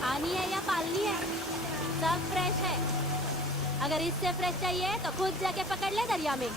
पानी है या पालनी है, सब फ्रेश है। अगर इससे फ्रेश चाहिए तो खुद जाके पकड़ ले दरिया में।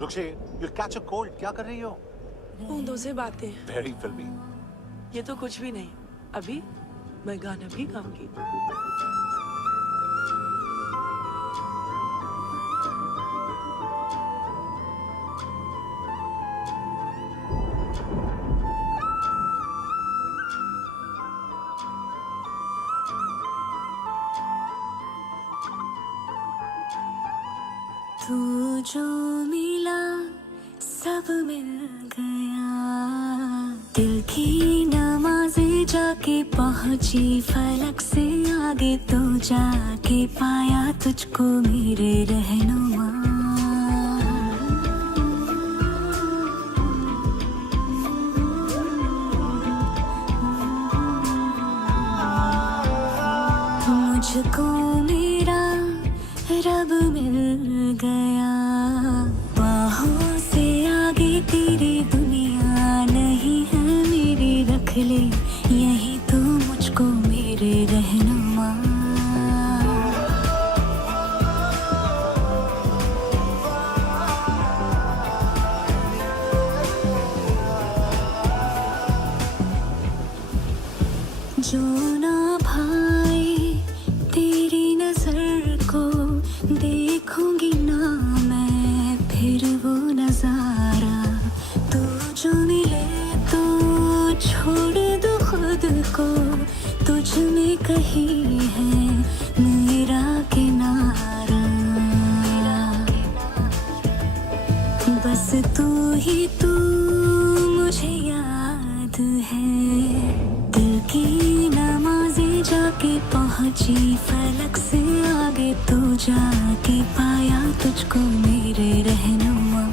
रुक्षे, you'll catch a cold. क्या कर रही हो? बूंदों से बातें। Very filmy. ये तो कुछ भी नहीं। अभी मैं गाना भी गाऊंगी। तू जो मिला सब मिल गया, दिल की नमाज़ें जाके पहुंची फलक से आगे, तो जाके पाया तुझको मेरे रहनुमा। मुझको मेरा रब मिल गया, बाहों से आगे तेरी दुनिया नहीं है मेरी, रख ले यही तो मुझको मेरे रहनुमा। जो ना भाई तेरी नजर को देखूंगी ना मैं फिर वो नजारा, तू जो मिले तो छोड़ दो खुद को, तुझ में कहीं है मेरा किनारा। बस तू ही तू मुझे याद है, दिल की नमाज़ें जाके पहुंची फलक से आगे, तो जाके पाया तुझको मेरे रहनुमा।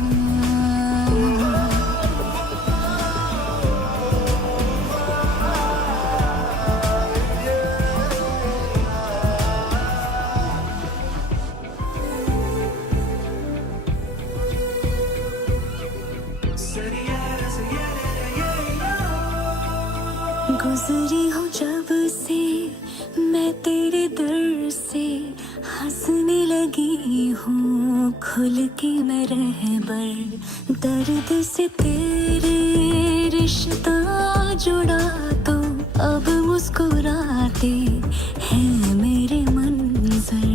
गुजरी हूँ जब से मैं तेरे दर से, हंसने लगी हूँ खुल के मैं रहबर, दर्द से तेरे रिश्ता जुड़ा, तो अब मुस्कुराते हैं मेरे मंजर।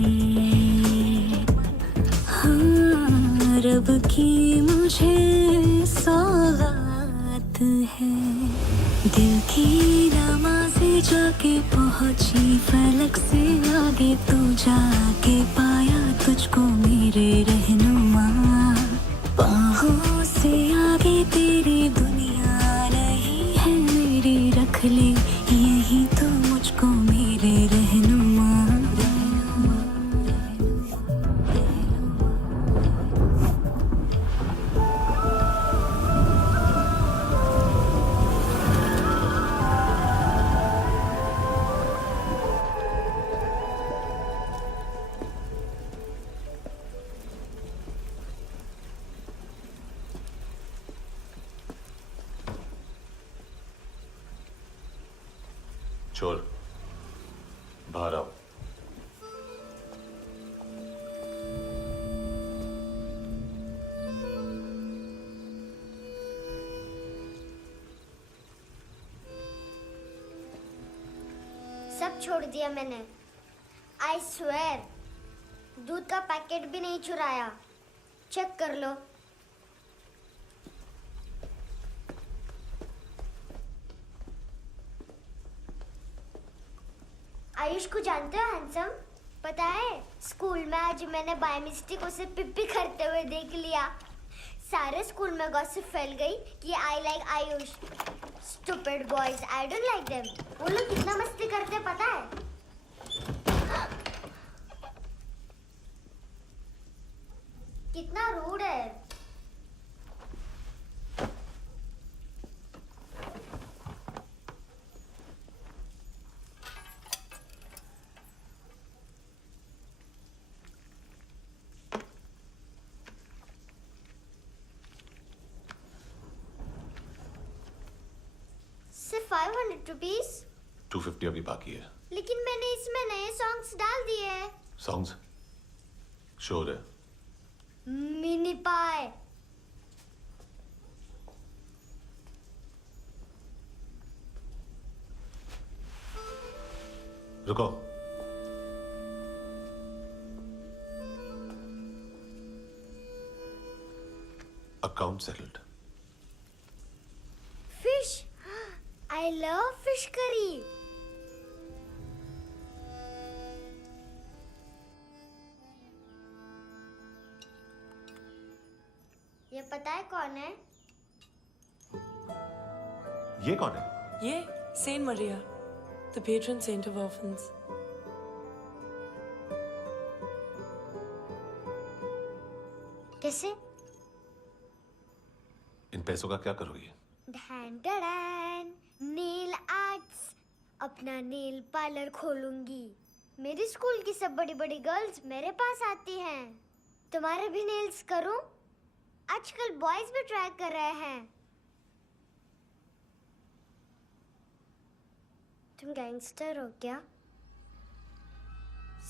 हाँ, रब की मुझे सौगात है, दिल की नमाज़ें जाके पहुंची फलक से आगे, तो जाके पाया तुझको मेरे रहनुमा। बाहों से आगे तेरी दुनिया नहीं है मेरी, रख ले यही तो मुझको मेरे रहनुमा। चोर, बाहर आओ। सब छोड़ दिया मैंने। आई स्वेयर, दूध का पैकेट भी नहीं चुराया। चेक कर लो। आयुष को जानते हो हैंडसम? पता है, स्कूल में आज मैंने बाय मिस्टेक उसे पिप्पी करते हुए देख लिया। सारे स्कूल में गॉसिप फैल गई कि I like Ayush. Stupid boys, I don't like them. वो लोग कितना मस्ती करते पता है? कितना रूड है। सिर्फ 500 रुपीज? 250 अभी बाकी है। लेकिन मैंने इसमें नए सॉन्ग्स डाल दिए हैं। सॉन्ग्स? श्योर है? मिनी पाए। रुको। Account settled. Fish, I love fish curry. ये पता है कौन है? ये कौन है? ये saint Maria, the patron saint of orphans. कैसे? इन पैसों का क्या करोगी? ढैन ढैन, नेल आर्ट्स। अपना नेल पार्लर खोलूंगी। मेरी स्कूल की सब बड़ी बड़ी गर्ल्स मेरे पास आती हैं। तुम्हारे भी नेल्स करूं? आजकल बॉयज भी ट्राई कर रहे हैं। तुम गैंगस्टर हो क्या?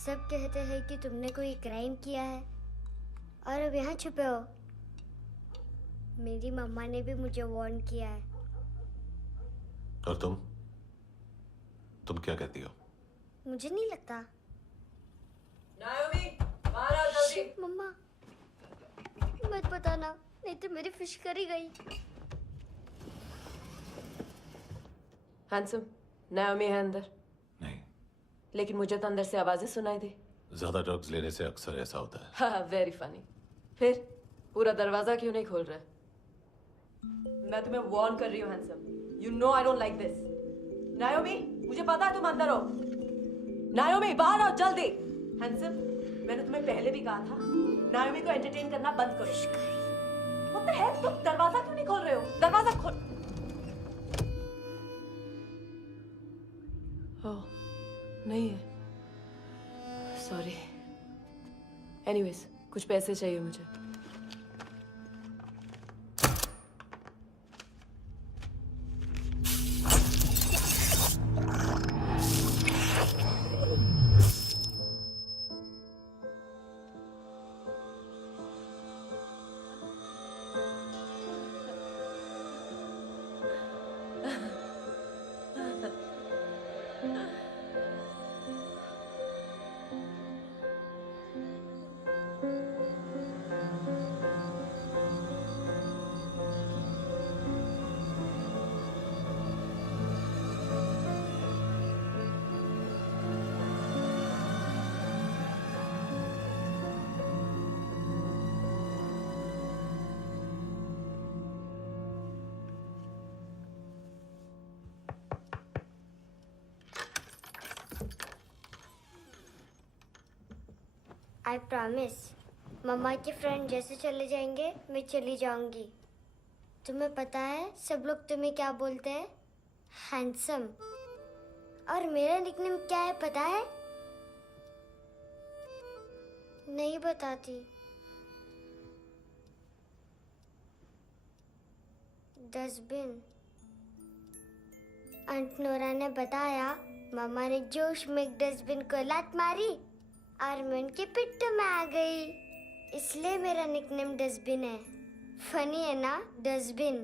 सब कहते हैं कि तुमने कोई क्राइम किया है और अब यहाँ छुपे हो। मेरी मम्मा ने भी मुझे वार्न किया है। और तुम क्या कहती हो? मुझे नहीं लगता। नायोमी, बाहर आओ जल्दी। शिट, मम्मा मत बताना, नहीं तो मेरी फिश करी गई। हैंडसम, नायोमी है अंदर। नहीं। लेकिन मुझे तो अंदर से आवाजें सुनाई दी। ज्यादा ड्रग्स लेने से अक्सर ऐसा होता है। हाँ, वेरी फनी। फिर पूरा दरवाजा क्यों नहीं खोल रहा? मैं तुम्हें वार्न कर रही हूँ handsome. You know I don't like this. नायोमी, मुझे पता है तुम अंदर हो। नायोमी, बाहर आओ जल्दी। हैंडसम, मैंने तुम्हें पहले भी कहा था नायोमी को एंटरटेन करना बंद करो। What the heck? तुम दरवाजा क्यों नहीं खोल रहे हो? दरवाजा खोल। ओह, नहीं है। सॉरी। एनीवेज, कुछ पैसे चाहिए मुझे। आई प्रॉमिस, मम्मा के फ्रेंड जैसे चले जाएंगे मैं चली जाऊंगी। तुम्हें पता है सब लोग तुम्हें क्या बोलते हैं? हैंडसम। और मेरा निकनेम क्या है पता है? नहीं बताती। डस्टबिन। आंट नोरा ने बताया मामा ने जोश में एक डस्टबिन को लात मारी और मैं उनके पिट्ठू में आ गई, इसलिए मेरा निकनेम डस्टबिन है। फनी है ना, डस्टबिन।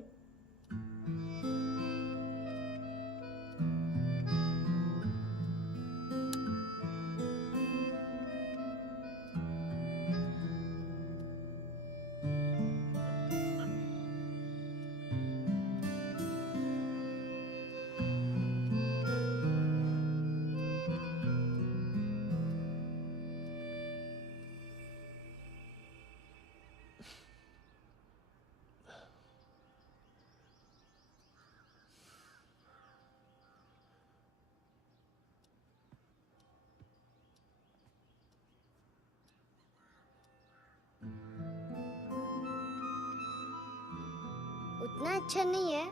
इतना अच्छा नहीं है,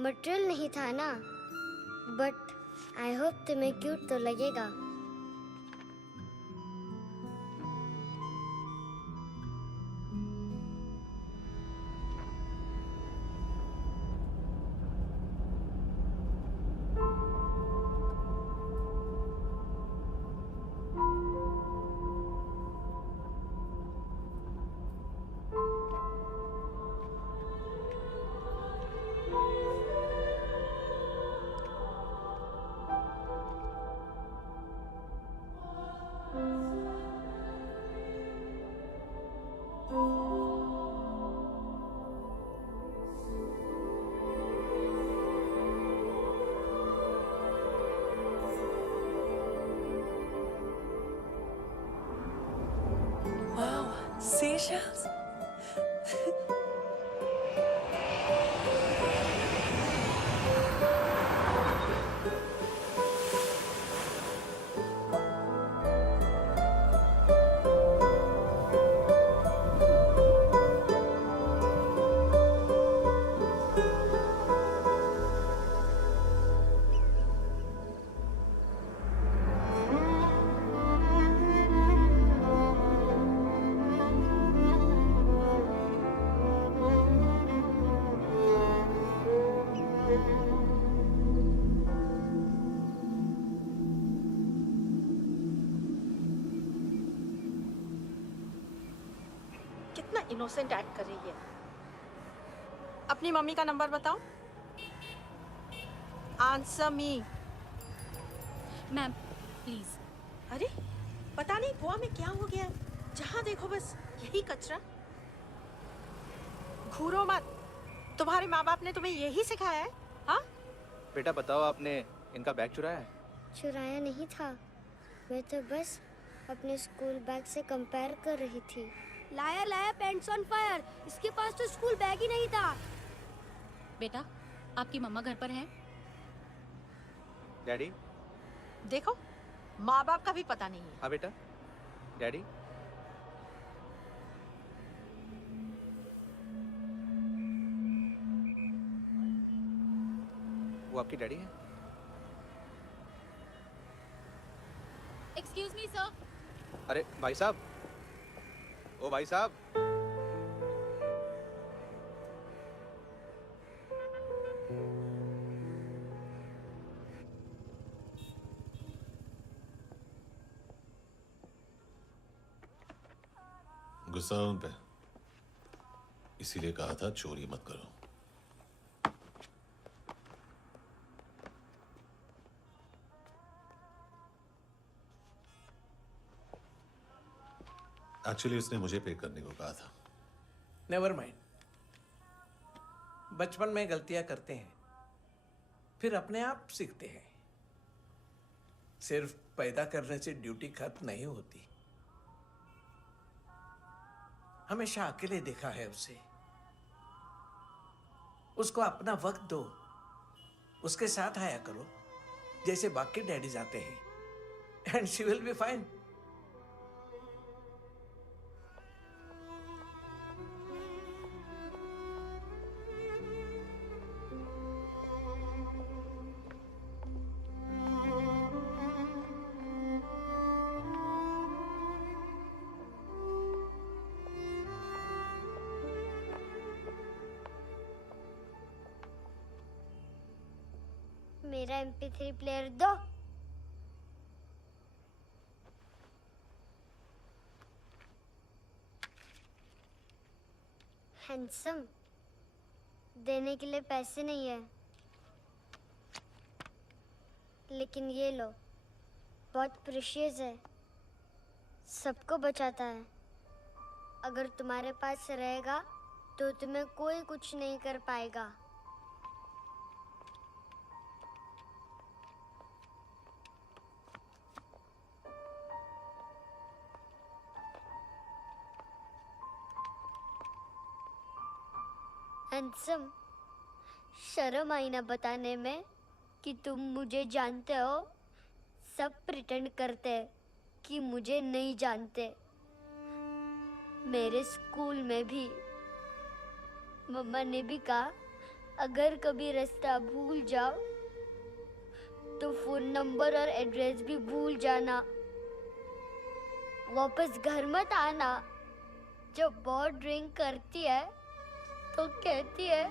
मटेरियल नहीं था ना, बट आई होप तुम्हें क्यूट तो लगेगा। Wow, seashells? कितना इनोसेंट एक्ट कर रही है। अपनी मम्मी का नंबर बताओ। Answer me. Ma'am please. अरे पता नहीं गोवा में क्या हो गया है, जहाँ देखो बस यही कचरा। घूरो मत। तुम्हारे माँ बाप ने तुम्हें यही सिखाया है? हाँ बेटा बताओ, आपने इनका बैग चुराया है? चुराया नहीं था, मैं तो बस अपने स्कूल बैग से कंपेयर कर रही थी। Liar liar pants on fire, इसके पास तो स्कूल बैग ही नहीं था। बेटा आपकी मम्मा घर पर है? डैडी? देखो माँ बाप का भी पता नहीं है। हाँ बेटा। डैडी? वो आपकी डैडी है? Excuse me sir. अरे भाई साहब, ओ भाई साहब। गुस्सा उन पे, इसीलिए कहा था चोरी मत करो। एक्चुअली उसने मुझे पे करने को कहा था। नेवर माइंड, बचपन में गलतियां करते हैं, फिर अपने आप सीखते हैं। सिर्फ पैदा करने से ड्यूटी खत्म नहीं होती। हमेशा अकेले देखा है उसे। उसको अपना वक्त दो, उसके साथ आया करो जैसे बाकी डैडीज आते हैं, and she will be fine. मेरा MP3 प्लेयर दो। हैंडसम, देने के लिए पैसे नहीं है, लेकिन ये लो, बहुत प्रेशियस है, सबको बचाता है। अगर तुम्हारे पास रहेगा तो तुम्हें कोई कुछ नहीं कर पाएगा। हैंडसम, शर्म आई ना बताने में कि तुम मुझे जानते हो। सब प्रिटेंड करते हैं कि मुझे नहीं जानते। मेरे स्कूल में भी मम्मा ने भी कहा अगर कभी रास्ता भूल जाओ तो फोन नंबर और एड्रेस भी भूल जाना। वापस घर मत आना। जब बहुत ड्रिंक करती है तो कहती है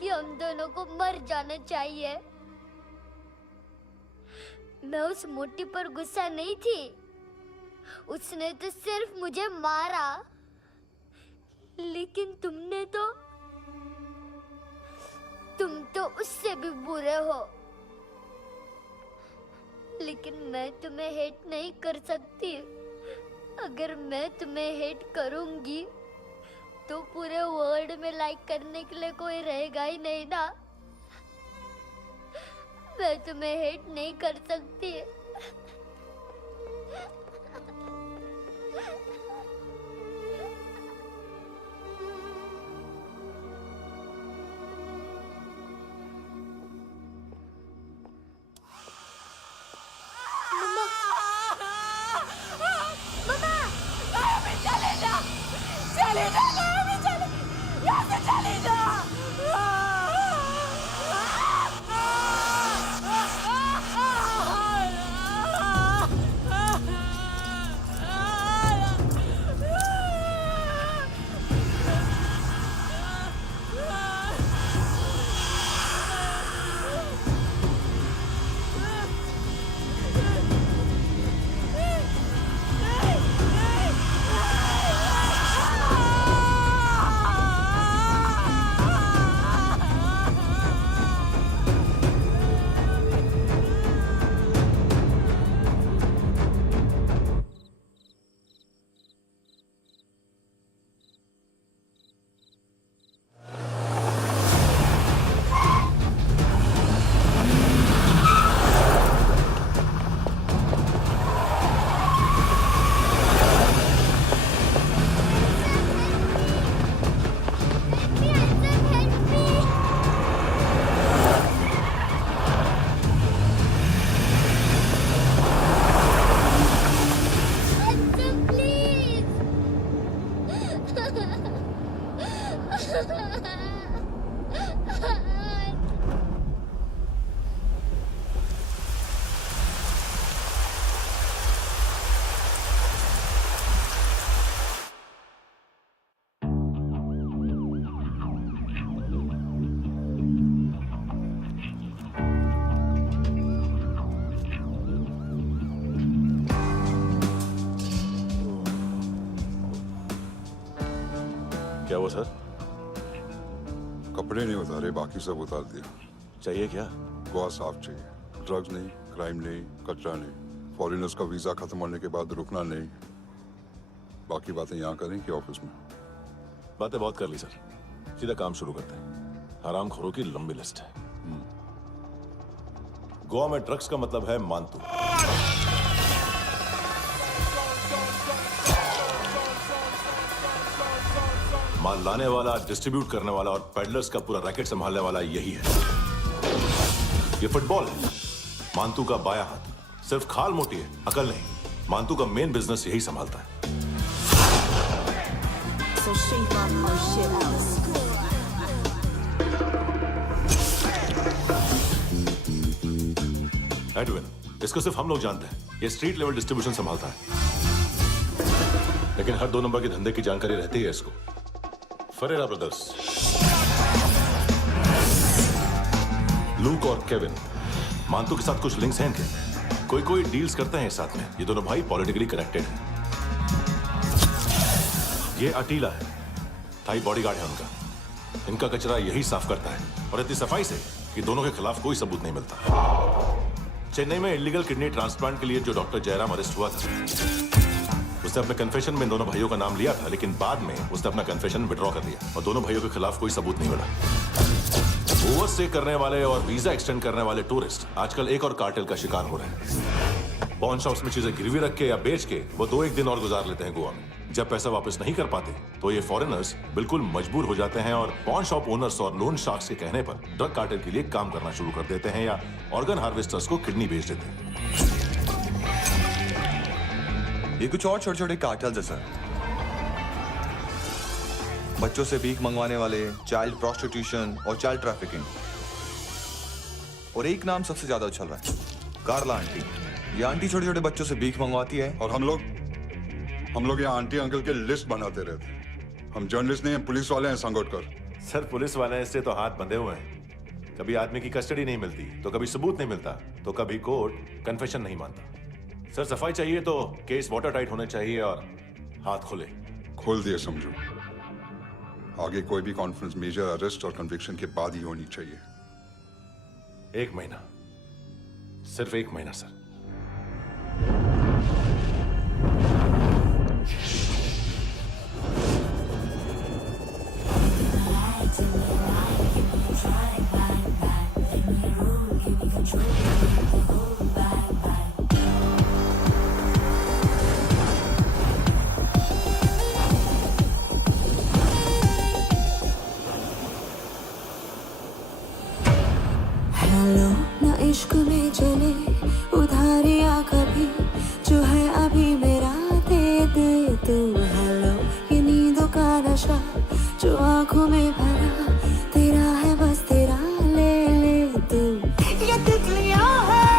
कि हम दोनों को मर जाना चाहिए। मैं उस मोटी पर गुस्सा नहीं थी, उसने तो सिर्फ मुझे मारा। लेकिन तुम तो उससे भी बुरे हो। लेकिन मैं तुम्हें हेट नहीं कर सकती। अगर मैं तुम्हें हेट करूंगी तो पूरे वर्ल्ड में लाइक करने के लिए कोई रहेगा ही नहीं ना। मैं तुम्हें हेट नहीं कर सकती। क्या हुआ सर? कपड़े नहीं उतारे, बाकी सब उतार दिया। चाहिए क्या? गोवा साफ चाहिए। ड्रग्स नहीं, क्राइम नहीं, कचरा नहीं। फॉरेनर्स का वीजा खत्म होने के बाद रुकना नहीं। बाकी बातें यहाँ करें कि ऑफिस में? बातें बहुत कर ली सर, सीधा काम शुरू करते हैं। हरामखोरों की लंबी लिस्ट है। गोवा में ड्रग्स का मतलब है मानतू। माल लाने वाला, डिस्ट्रीब्यूट करने वाला और पेडलर्स का पूरा रैकेट संभालने वाला यही है। ये फुटबॉल है, मानतू का बायां हाथ। सिर्फ खाल मोटी है, अकल नहीं। मानतू का मेन बिजनेस यही संभालता है। एडविन, इसको सिर्फ हम लोग जानते हैं। ये स्ट्रीट लेवल डिस्ट्रीब्यूशन संभालता है, लेकिन हर 2 नंबर के धंधे की जानकारी रहती है इसको। फरेरा ब्रदर्स, लूक और केविन, मानतू के साथ कुछ लिंक्स हैं इनके। कोई डील्स करते हैं साथ में। ये दोनों भाई पॉलिटिकली कनेक्टेड हैं। ये अटीला है, थाई बॉडीगार्ड है उनका। इनका कचरा यही साफ करता है, और इतनी सफाई से कि दोनों के खिलाफ कोई सबूत नहीं मिलता। चेन्नई में इलीगल किडनी ट्रांसप्लांट के लिए जो डॉक्टर जयराम अरेस्ट हुआ था, उसने अपने कन्फेशन में दोनों भाइयों का नाम लिया था, लेकिन बाद में उसने अपना कन्फेशन विड्रॉ कर लिया और दोनों भाइयों के खिलाफ कोई सबूत नहीं मिला। ओवरस्टे करने वाले और वीजा एक्सटेंड करने वाले टूरिस्ट आजकल एक और कार्टेल का शिकार हो रहे हैं। पॉन शॉप्स में चीजें गिरवी रख के या बेच के वो 2-1 दिन और गुजार लेते हैं गोवा में। जब पैसा वापस नहीं कर पाते तो ये फॉरेनर्स बिल्कुल मजबूर हो जाते हैं और पॉन शॉप ओनर्स और लोन शार्क्स के कहने पर ड्रग कार्टेल के लिए काम करना शुरू कर देते हैं या ऑर्गन हार्वेस्टर्स को किडनी बेच देते हैं। ये कुछ और छोटे छोटे कार्टेल्स है सर। बच्चों से भीख मंगवाने वाले, चाइल्ड प्रोस्टिट्यूशन और चाइल्ड ट्रैफिकिंग। और एक नाम सबसे ज्यादा उछल रहा है, कार्ला आंटी। ये आंटी छोटे छोटे बच्चों से भीख मंगवाती है। और हम लोग यहाँ आंटी अंकल के लिस्ट बनाते रहते। हम जर्नलिस्ट नहीं हैं, पुलिस वाले हैं संगोटकर। सर पुलिस वाले इससे तो हाथ बंधे हुए हैं। कभी आदमी की कस्टडी नहीं मिलती, तो कभी सबूत नहीं मिलता, तो कभी कोर्ट कन्फेशन नहीं मानता। सर सफाई चाहिए तो केस वाटर टाइट होने चाहिए और हाथ खुले। खोल दिए समझो। आगे कोई भी कॉन्फ्रेंस मेजर अरेस्ट और कन्विक्शन के बाद ही होनी चाहिए। 1 महीना, सिर्फ 1 महीना सर। हेलो ना इश्क में चले उधारिया कभी, जो है अभी मेरा दे दे तू। हेलो ये नींदों का नशा जो आंखों में भरा, तेरा है बस तेरा, ले ले तू। ये तितलियां है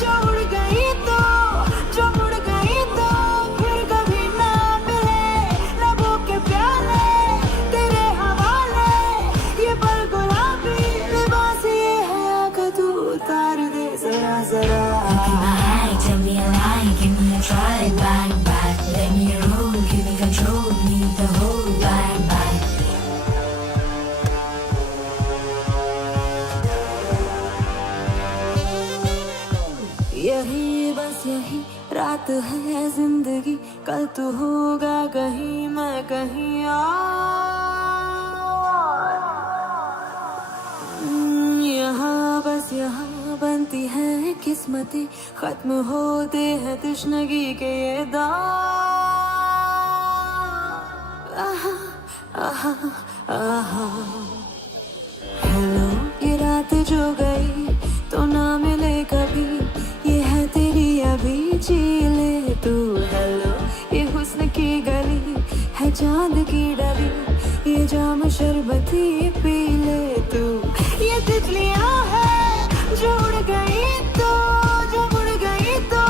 जो उड़ गई तो, जो उड़ गई तो फिर कभी ना मिले। लबों के प्याले तेरे हवाले, ये पल गुलाबी लिबास ये है, आकर तू उतार दे जरा जरा। Tell me a lie, give me a try, bang bang. Let me roll, give me control, need the whole bang bang. यही बस यही रात है जिंदगी, कल तू होगा कहीं मैं कहीं और। यहाँ बस यहाँ बनती है किस्मतें, खत्म होते हैं तश्नगी के ये दाग। आहा आहा आहा। हेलो ये रात जो गई तो ना मिले कभी, ये है तेरी अभी, जी ले तू। हेलो ये हुस्न की गली है चांद की डली, ये जाम शरबती पी ले तू। ये तितलियां है जो उड़ गई तो, जो उड़ गई तो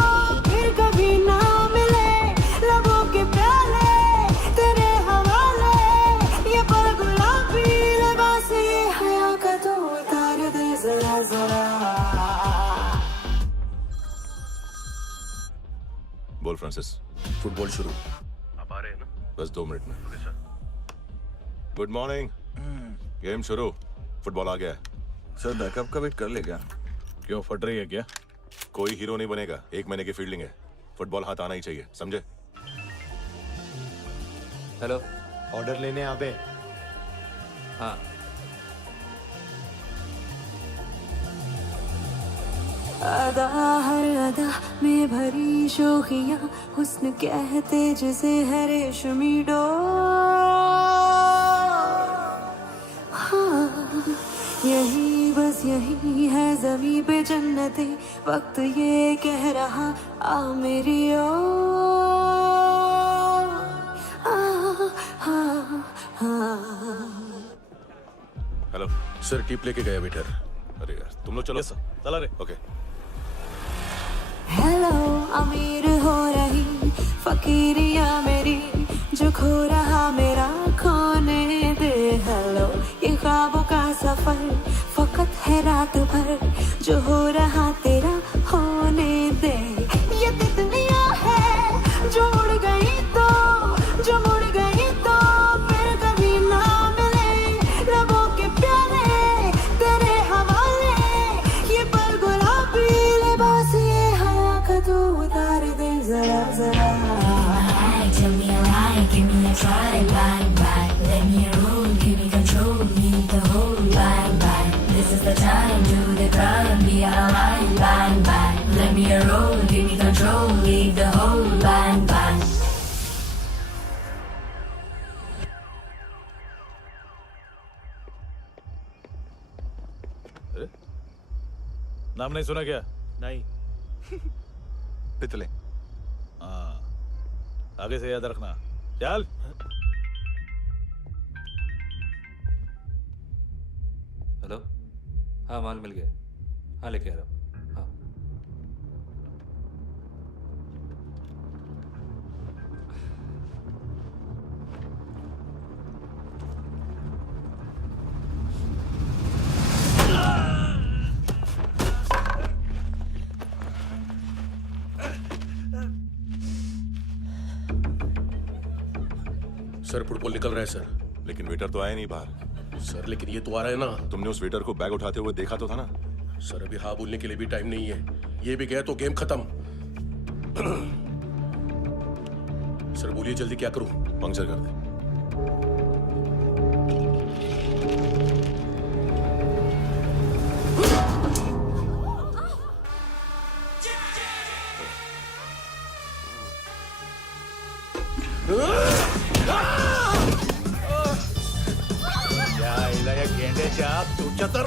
फिर कभी ना मिले। लबों के प्याले तेरे हवाले, ये पल गुलाबी लिबास ये हया का तू उतार दे जरा जरा। बोल फ्रांसिस। फुटबॉल शुरू। आप आ रहे हैं ना? बस 2 मिनट में। Good morning. गेम शुरू, फुटबॉल आ गया है। सर बैकअप का वेट कर ले क्या? क्यों, फट रही है क्या? कोई हीरो नहीं बनेगा, 1 महीने की फील्डिंग है। फुटबॉल हाथ आना ही चाहिए, समझे? हेलो, ऑर्डर लेने आ गए? हाँ। अदा हर अदा में भरी शोखियाँ, हुस्न कहते जिसे है रेशमी डोर। हाँ यही बस यही है ज़मीं पे जन्नते, वक्त ये कह रहा आ मेरी ओर। हेलो सर, टिप लेके गया वेटर। अरे यार तुम लोग चलो। चला रे। ओके। हेलो अमीर हो रही फकीरिया मेरी, जो खो रहा मेरा खोने दे। हेलो ये ख्वाबों का सफर फकत है रात भर, जो हो रहा तेरा होने दे। ये तितलियां है जो उड़ गई तो, जो उड़ गई तो फिर कभी ना मिले। लबों के प्याले तेरे हवाले, ये पल गुलाबी लिबास ये हवा का तू उतार दे जरा जरा। Tell me a lie, give me a try, bang bang. Let me roll, give me control, need the whole bang bang. This is the time, do the crime, be alive, bang bang. Let me roll, give me control, leave the whole bang bang. नाम नहीं सुना क्या? नहीं। पितले। हाँ, आगे से याद रखना। चल। हाँ माल मिल गया। हाँ लेके आ रहा हूँ। हाँ सर फुटबॉल निकल रहा है सर। लेकिन वेटर तो आया नहीं बाहर। सर लेकिन ये तो आ रहा है ना। तुमने उस वेटर को बैग उठाते हुए देखा तो था ना। सर अभी हाँ बोलने के लिए भी टाइम नहीं है। ये भी गया तो गेम खत्म। सर बोलिए जल्दी क्या करूं? पंक्चर कर दे। गेंड्याच्या तुझ्या तर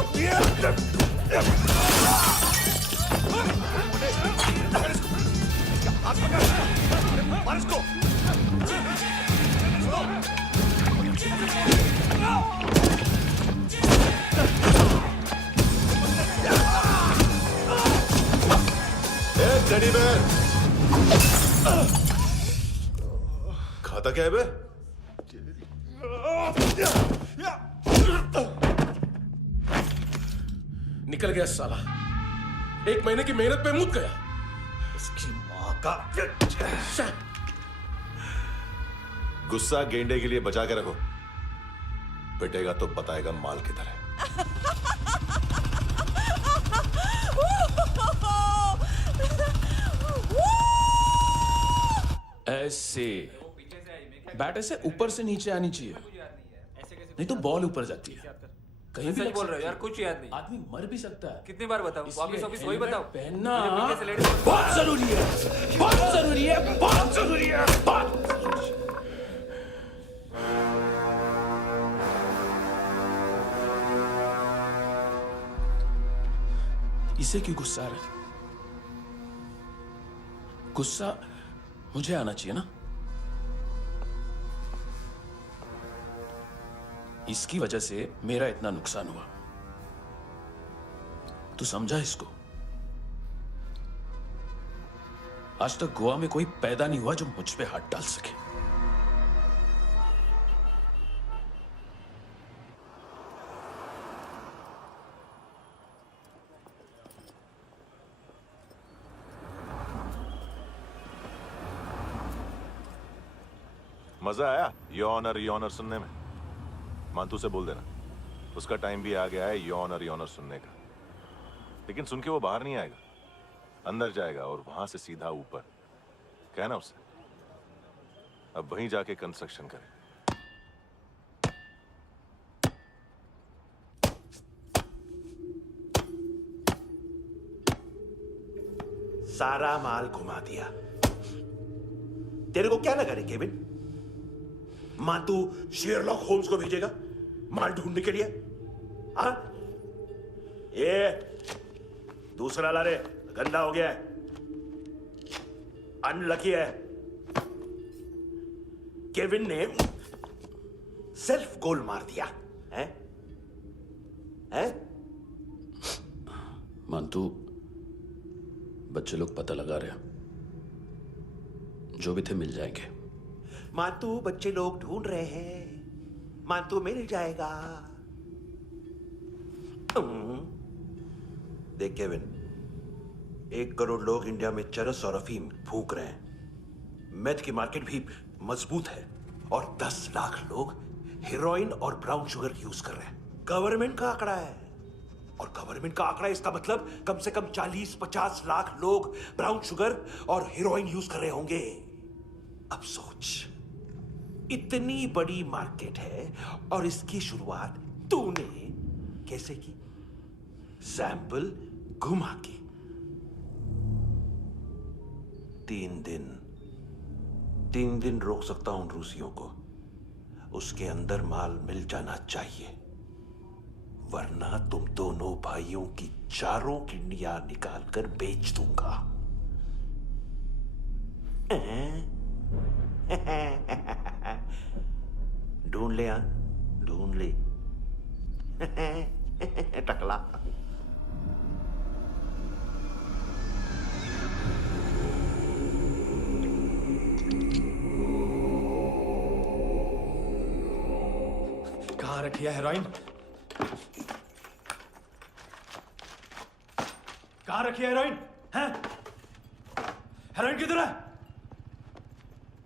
टेडी बेयर खाता क्या है बे? निकल गया साला। 1 महीने की मेहनत पे मुक गया। उसकी माँ का गुस्सा गेंडे के लिए बचा के रखो। पिटेगा तो बताएगा माल किधर है। ऐसे बैट ऐसे ऊपर से नीचे आनी चाहिए, नहीं तो बॉल ऊपर जाती है। कहीं भी बोल रहे हो यार, कुछ याद नहीं। आदमी मर भी सकता है। कितनी बार बताओ? वापिस वापिस वही बताओ। पहनना मुझे पीछे से लेडीज बहुत जरूरी है, बहुत जरूरी है, बहुत जरूरी है, बहुत जरूरी है। इसे क्यों गुस्सा आ रहा है? गुस्सा मुझे आना चाहिए ना। इसकी वजह से मेरा इतना नुकसान हुआ। तू समझा इसको? आज तक गोवा में कोई पैदा नहीं हुआ जो मुझ पे हाथ डाल सके। मजा आया योर ऑनर सुनने में? मानतू से बोल देना उसका टाइम भी आ गया है योर ऑनर सुनने का। लेकिन सुन के वो बाहर नहीं आएगा, अंदर जाएगा और वहां से सीधा ऊपर। कहना उसे अब वहीं जाके कंस्ट्रक्शन करे। सारा माल घुमा दिया। तेरे को क्या लगा रे केविन? मां तू शेरलॉक होम्स को भेजेगा माल ढूंढने के लिए? हाँ? ये दूसरा ला रे, गंदा हो गया है, अनलकी है। केविन ने सेल्फ गोल मार दिया है? हैं? मानतू बच्चे लोग पता लगा रहे हैं, जो भी थे मिल जाएंगे। मानतू बच्चे लोग ढूंढ रहे हैं, मानतू मिल जाएगा। देख केविन, 1 करोड़ लोग इंडिया में चरस और अफीम फूंक रहे हैं। मेथ की मार्केट भी मजबूत है और 10 लाख लोग हेरोइन और ब्राउन शुगर यूज कर रहे हैं। गवर्नमेंट का आंकड़ा है, और गवर्नमेंट का आंकड़ा इसका मतलब कम से कम 40-50 लाख लोग ब्राउन शुगर और हेरोइन यूज कर रहे होंगे। अब सोच, इतनी बड़ी मार्केट है और इसकी शुरुआत तूने कैसे की? सैंपल घुमा के। 3 दिन रोक सकता हूं रूसियों को, उसके अंदर माल मिल जाना चाहिए, वरना तुम दोनों भाइयों की 4 किडनियां निकाल कर बेच दूंगा। ढूंढ ले, ढूंढ ले टकला। रखी है हेरोइन? कहाँ रखी है हेरोइन? हैं? हेरोइन किधर है?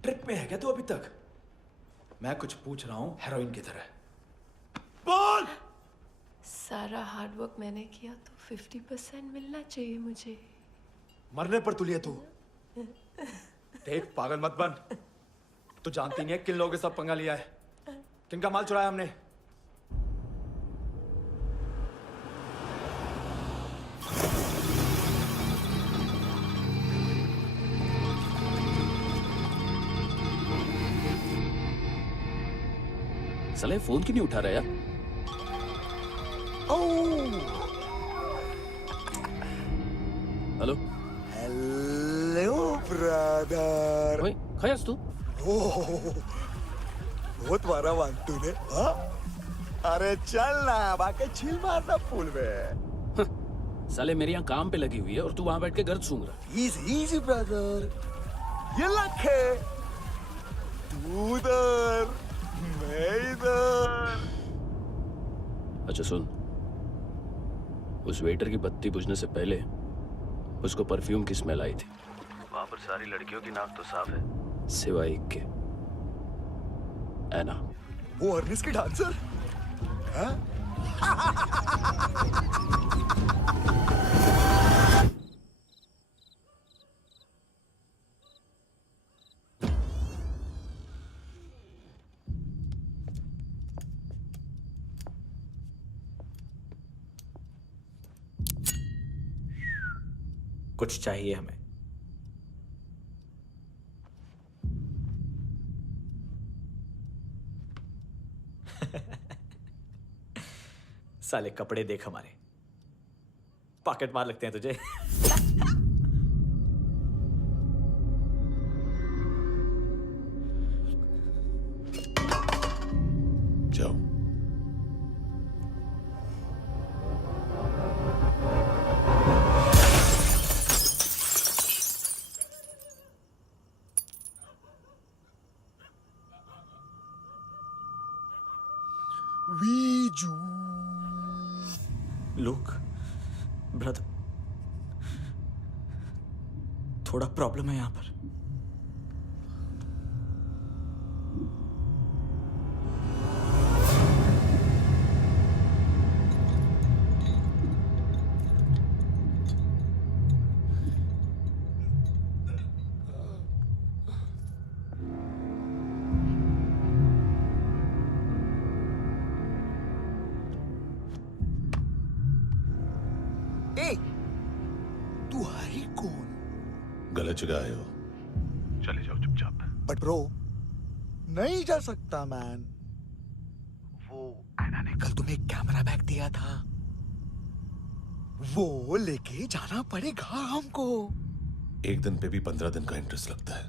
ट्रिप में है क्या तू अभी तक? मैं कुछ पूछ रहा हूं, हेरोइन किधर है? बोल! सारा हार्डवर्क मैंने किया तो 50% मिलना चाहिए मुझे। मरने पर तुलिए तू। देख पागल मत बन। तू जानती नहीं है किन लोगों के साथ पंगा लिया है, किनका माल चुराया हमने। साले फोन क्यों नहीं उठा रहा यार? Hello hello brother. ओए खयास तू? बहुत मारा वांटू ने। हाँ? अरे चल ना, बाकी चिल मारना पूल में। साले मेरे यहाँ काम पे लगी हुई है और तू वहां बैठ के गर्द सूंघ रहा। इजी ब्रदर, ये लक है। तू उधर, मैं इधर। अच्छा सुन, उस वेटर की बत्ती बुझने से पहले उसको परफ्यूम की स्मेल आई थी। वहां पर सारी लड़कियों की नाक तो साफ है, सिवाय एक के, एना। वो अर्निस की डांसर? हाँ? कुछ चाहिए हमें। साले कपड़े देख हमारे, पॉकेट मार लगते हैं तुझे। जाओ। वीजू। लुक ब्रदर, थोड़ा प्रॉब्लम है यहाँ पर। तू है कौन? गलत जगह आए हो, चले जाओ चुपचाप। बट ब्रो, नहीं जा सकता मैन। वो एना ने कल तुम्हें एक कैमरा बैग दिया था, वो लेके जाना पड़ेगा हमको। एक दिन पे भी 15 दिन का इंटरेस्ट लगता है।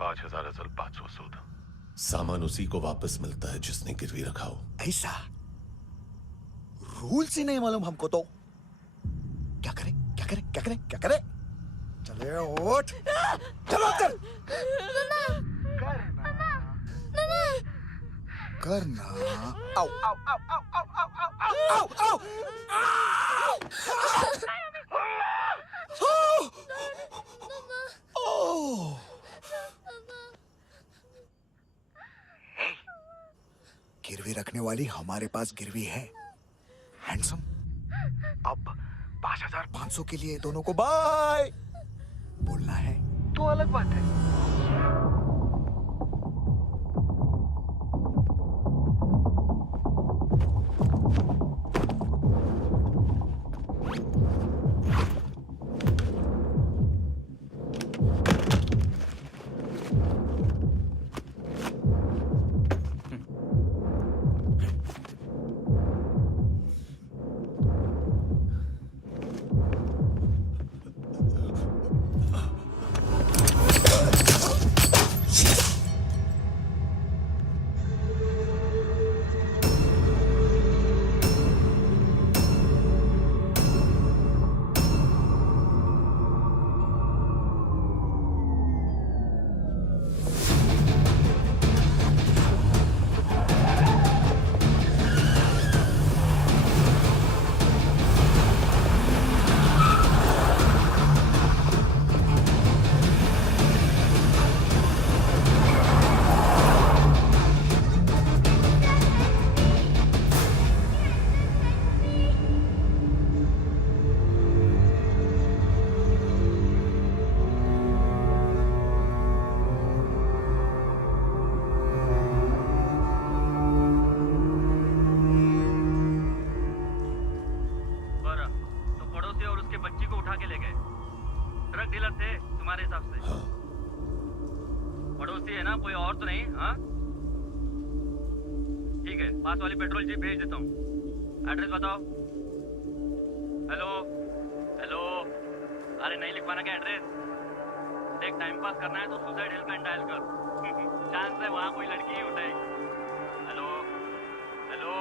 5,000 असल 500 सूद। सामान उसी को वापस मिलता है जिसने गिरवी रखा हो। ऐसा रूल्स ही नहीं मालूम हमको तो। क्या करें क्या करें क्या करें क्या करें? चले उठ, चलो कर करना। आओ आओ आओ आओ आओ आओ आओ आओ आओ। गिरवी रखने वाली हमारे पास गिरवी है। हैंडसम, अब 5,500 के लिए दोनों को बाय बोलना है तो अलग बात है। ड्रग डीलर थे तुम्हारे हिसाब से? हाँ। पड़ोसी है ना, कोई और तो नहीं? हाँ ठीक है, पास वाली पेट्रोल जीप भेज देता हूँ। एड्रेस बताओ। हेलो हेलो, अरे नहीं लिखवाना क्या एड्रेस? देख, टाइम पास करना है तो सुसाइड हेल्पलाइन डायल कर। चांस है वहाँ कोई लड़की ही उठाएगी। Hello hello.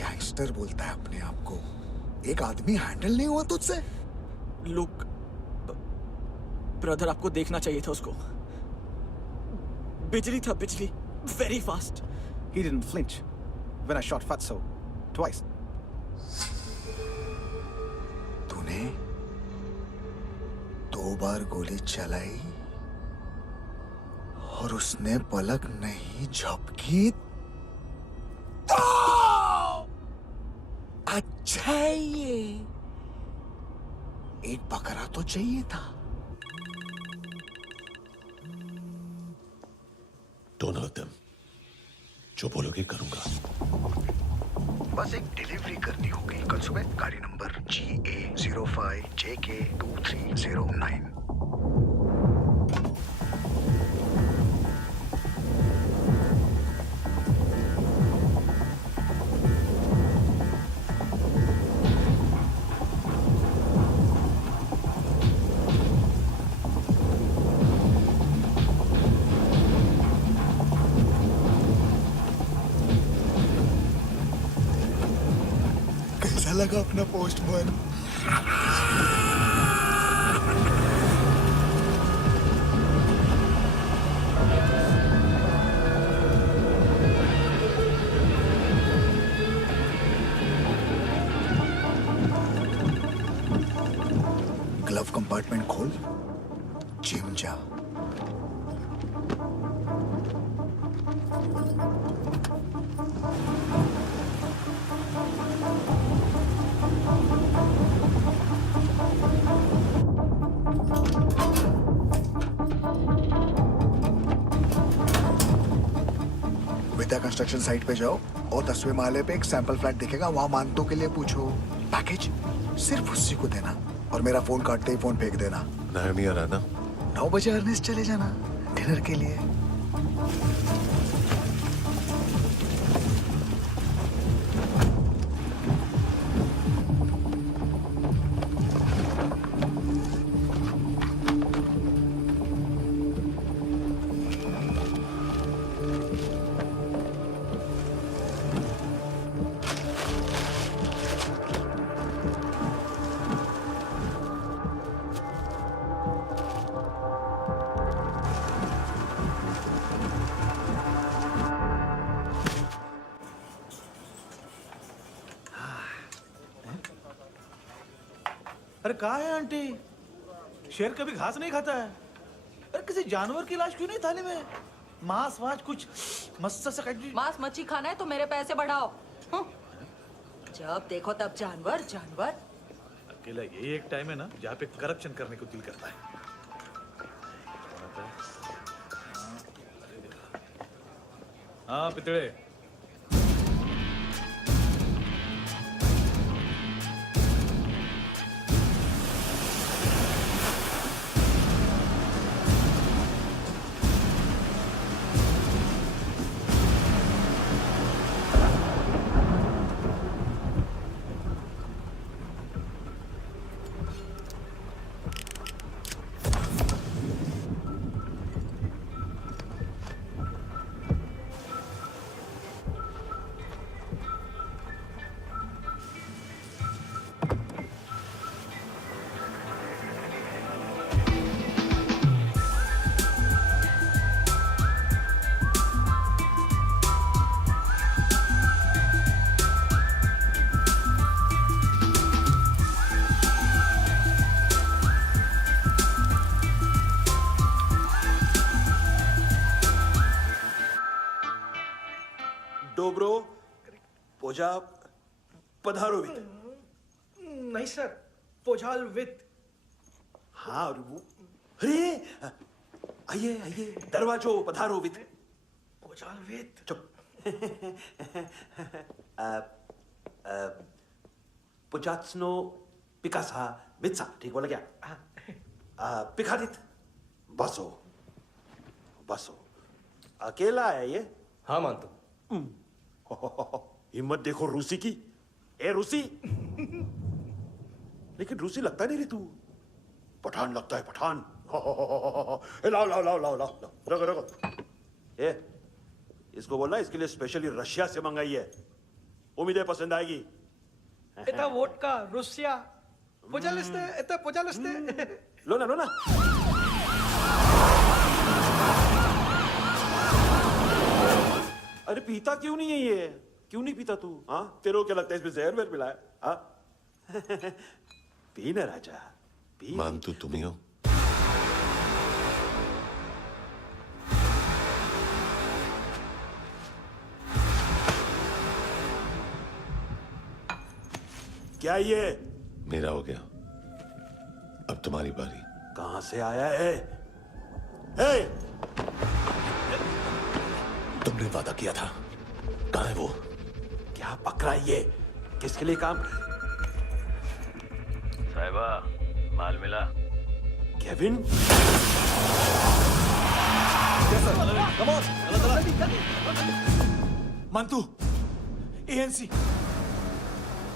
गैंगस्टर बोलता है अपने आप को। एक आदमी हैंडल नहीं हुआ तुझसे? लुक ब्रदर, आपको देखना चाहिए था उसको। बिजली था, बिजली, very fast. He didn't flinch when I shot Fatso twice. तूने 2 बार गोली चलाई और उसने पलक नहीं झपकी तो अच्छा है ये। एक बकरा तो चाहिए था। Don't hurt them. जो बोलोगे करूंगा। बस एक डिलीवरी करनी होगी कल सुबह। गाड़ी नंबर GA05JK2309। कैसा लगा अपना पोस्टमैन? ग्लव कंपार्टमेंट खोल, जिम जा। विद्या कंस्ट्रक्शन साइट पे जाओ और 10वें माले पे एक सैंपल फ्लैट दिखेगा, वहां मानतों के लिए पूछो। पैकेज सिर्फ उसी को देना और मेरा फोन काटते ही फोन फेंक देना। नायोमी आ रहा ना? 9 बजे अर्नेस्ट चले जाना डिनर के लिए। अरे कहाँ है आंटी? शेर कभी घास नहीं खाता है। अरे किसी जानवर की लाश क्यों नहीं थाली में? मांस वास कुछ मस्त सा कट। मांस मच्छी खाना है तो मेरे पैसे बढ़ाओ। जब देखो तब जानवर जानवर। अकेला यही एक टाइम है ना जहाँ पे करप्शन करने को दिल करता है। हाँ पितड़े। डोब्रो पोजा पधारोवित। नहीं सर, पोझाल विथ। हाँ और वो, अरे आइए आइए, दरवाजो पधारोवित। पोझाल विथ। चुप, पुचात्सनो पिकासा मित्सा, ठीक बोला क्या? पिखादित बसो बसो। अकेला है ये? हाँ मानतो। हिम्मत देखो रूसी की। ए रूसी, लेकिन रूसी लगता नहीं रे तू, पठान लगता है, पठान। लाओ लाओ लाओ लाओ लाओ, रखो रखो। ए, इसको बोलना इसके लिए स्पेशली रशिया से मंगाई है, उम्मीद है पसंद आएगी। इतना वोडका रुसिया पोजालिस्ते, इतना पोजालिस्ते। लो ना लो ना। अरे पीता क्यों नहीं है ये? क्यों नहीं पीता तू? हाँ, तेरे को क्या लगता है इसमें जहर वहर मिला है? हाँ? पी ना राजा, पी। मान तू तुम ही हो। क्या ये? मेरा हो गया, अब तुम्हारी बारी। कहां से आया है? हे! तुमने वादा किया था, कहां है वो? क्या पकड़ा ये? किसके लिए काम? साहिबा, माल मिला? केविन? मंतू, एएनसी।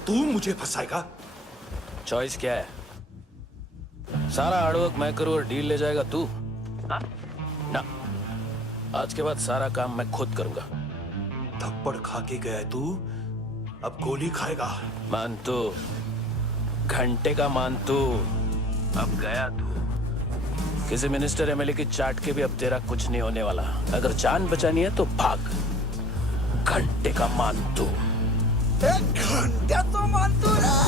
तू मुझे फंसाएगा? चॉइस क्या है? सारा हार्डवर्क मैं करूं और डील ले जाएगा तू? ना, आज के बाद सारा काम मैं खुद करूंगा। थप्पड़ खा के गया तू, अब गोली खाएगा। मानतू, घंटे का मानतू, अब गया तू। किसी मिनिस्टर एमएलए की चाट के भी अब तेरा कुछ नहीं होने वाला। अगर जान बचानी है तो भाग। घंटे का मानतू। एक घंटा तो मानतू रहा।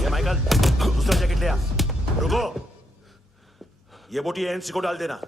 ये माइकल, दूसरा जैकेट ले आ। रुको, ये बोटी एएनसी को डाल देना।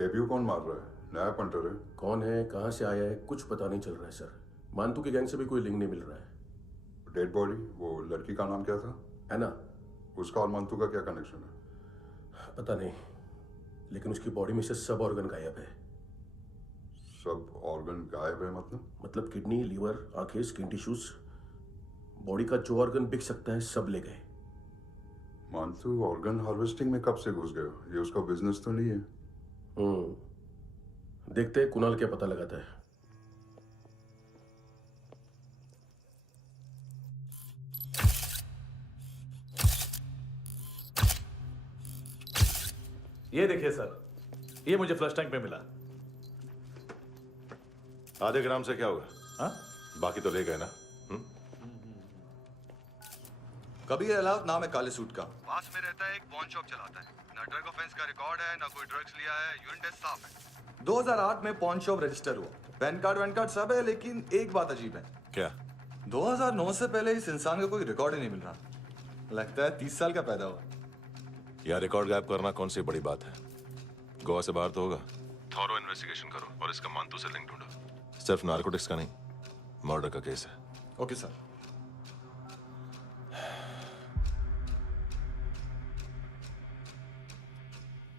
डेब्यू कौन मार रहा है? नया पंटर है। कौन है, कहाँ से आया है, कुछ पता नहीं चल रहा है सर। मानतू की गैंग से भी कोई लिंक नहीं मिल रहा है। डेड बॉडी, वो लड़की का नाम क्या था? एना। उसका और मानतू का क्या कनेक्शन है? पता नहीं, लेकिन उसकी बॉडी में से सब ऑर्गन गायब है। सब ऑर्गन गायब है मतलब किडनी, लीवर, आंखें, स्किन टिश्यूज, बॉडी का जो ऑर्गन बिक सकता है सब ले गए। मानतू ऑर्गन हार्वेस्टिंग में कब से घुस गए? ये उसका बिजनेस तो नहीं है? देखते हैं कुणाल क्या पता लगाता है। ये देखिए सर, ये मुझे फ्लश टैंक में मिला। आधे ग्राम से क्या होगा? हाँ? बाकी तो ले गए ना? कबीर अलाउद्दीन नाम है काले सूट का, पास में रहता है, एक पॉन शॉप चलाता है। ना ड्रग ऑफेंस का रिकॉर्ड है, ना कोई ड्रग्स लिया है, यूरिन टेस्ट साफ है। 2008 में पॉन शॉप रजिस्टर हुआ, पैन कार्ड सब है, लेकिन एक बात अजीब है। क्या? 2009 से पहले इस इंसान का कोई रिकॉर्ड ही नहीं मिल रहा। लगता है 30 साल का पैदा हुआ। यह रिकॉर्ड गायब करना कौन सी बड़ी बात है? गोवा से बाहर तो होगा। थॉरो इन्वेस्टिगेशन करो और इसका मानतू से लिंक ढूंढो। सिर्फ नारकोटिक्स का नहीं, मर्डर का केस है। Okay sir.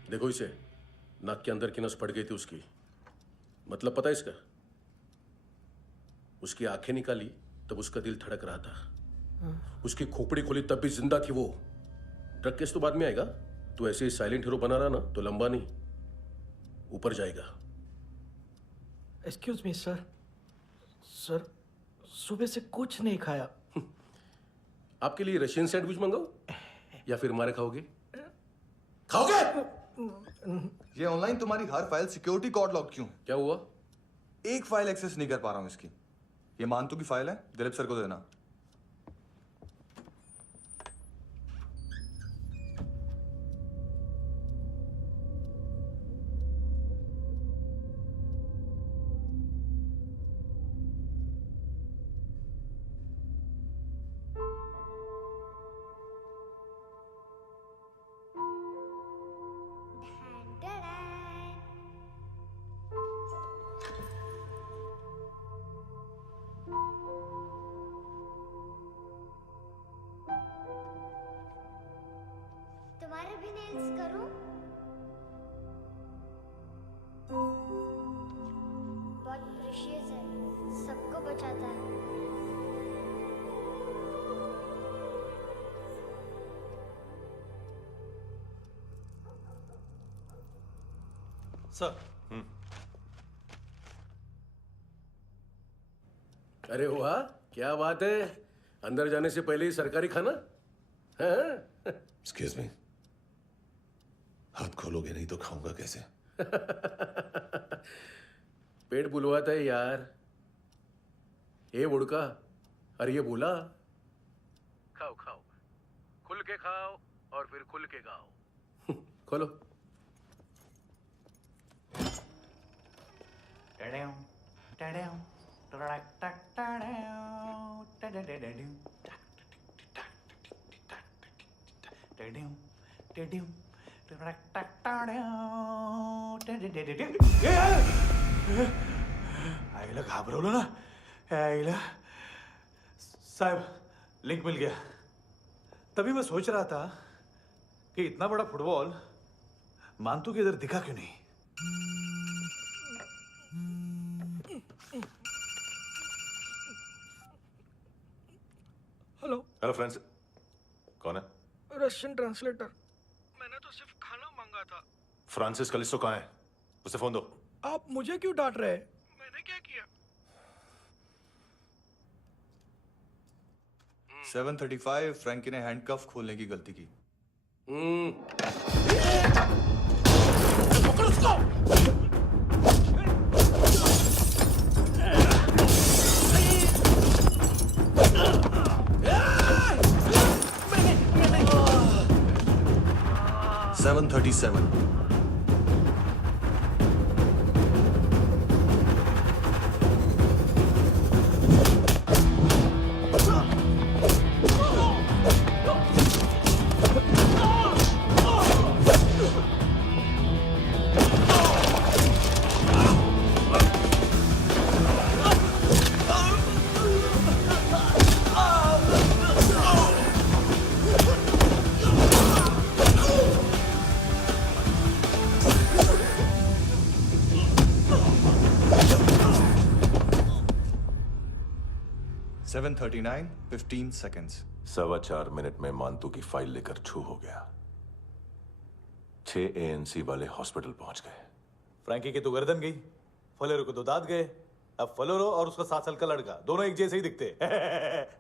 देखो इसे, नाक के अंदर की नस फट गई थी उसकी। मतलब पता है इसका? उसकी आंखें निकाली तब उसका दिल धड़क रहा था। उसकी खोपड़ी खोली तब भी जिंदा थी वो। ड्रग केस तो बाद में आएगा। तो ऐसे ही साइलेंट हीरो बना रहा ना तो लंबा नहीं, ऊपर जाएगा। एक्सक्यूज मी सर, सर सुबह से कुछ नहीं खाया। आपके लिए रशियन सैंडविच मंगाओ या फिर हमारे खाओगे? खाओगे? ये ऑनलाइन तुम्हारी हर फाइल सिक्योरिटी कोड लॉक क्यों? क्या हुआ? एक फाइल एक्सेस नहीं कर पा रहा हूं इसकी। ये मानतू की फाइल है, दिलीप सर को देना। तुम्हारे भी नेल्स करूं? बहुत प्रेशियस है, सबको बचाता है। सर। अरे वाह, क्या बात है। अंदर जाने से पहले ही सरकारी खाना। एक्सक्यूज मी, हाथ खोलोगे नहीं तो खाऊंगा कैसे? पेट बुलवाता है यार। ये बुड़का, अरे ये बोला खाओ खाओ, खुल के खाओ और फिर खुल के गाओ। खोलो। आईला घाबरवलं ना। आईला साहब, लिंक मिल गया। तभी मैं सोच रहा था कि इतना बड़ा फुटबॉल मानतू के इधर दिखा क्यों नहीं। हेलो। हेलो फ्रेंड्स, कौन है? Russian translator. मैंने तो सिर्फ खाना मांगा था। फ्रांसिस कलिस्टो कहाँ है? उसे फोन दो। आप मुझे क्यों डांट रहे हैं? मैंने क्या किया? 735 फ्रैंकी ने हैंडकफ खोलने की गलती की। पकड़ उसको। 737। 7:39, 15 seconds. 4.25 मिनट में मानतू की फाइल लेकर छू हो गया। 6 ANC वाले हॉस्पिटल पहुंच गए। फ्रैंकी की तो गर्दन गई, फलेरो को तो दांत गए। अब फलेरो और उसका 7 साल का लड़का दोनों एक जैसे ही दिखते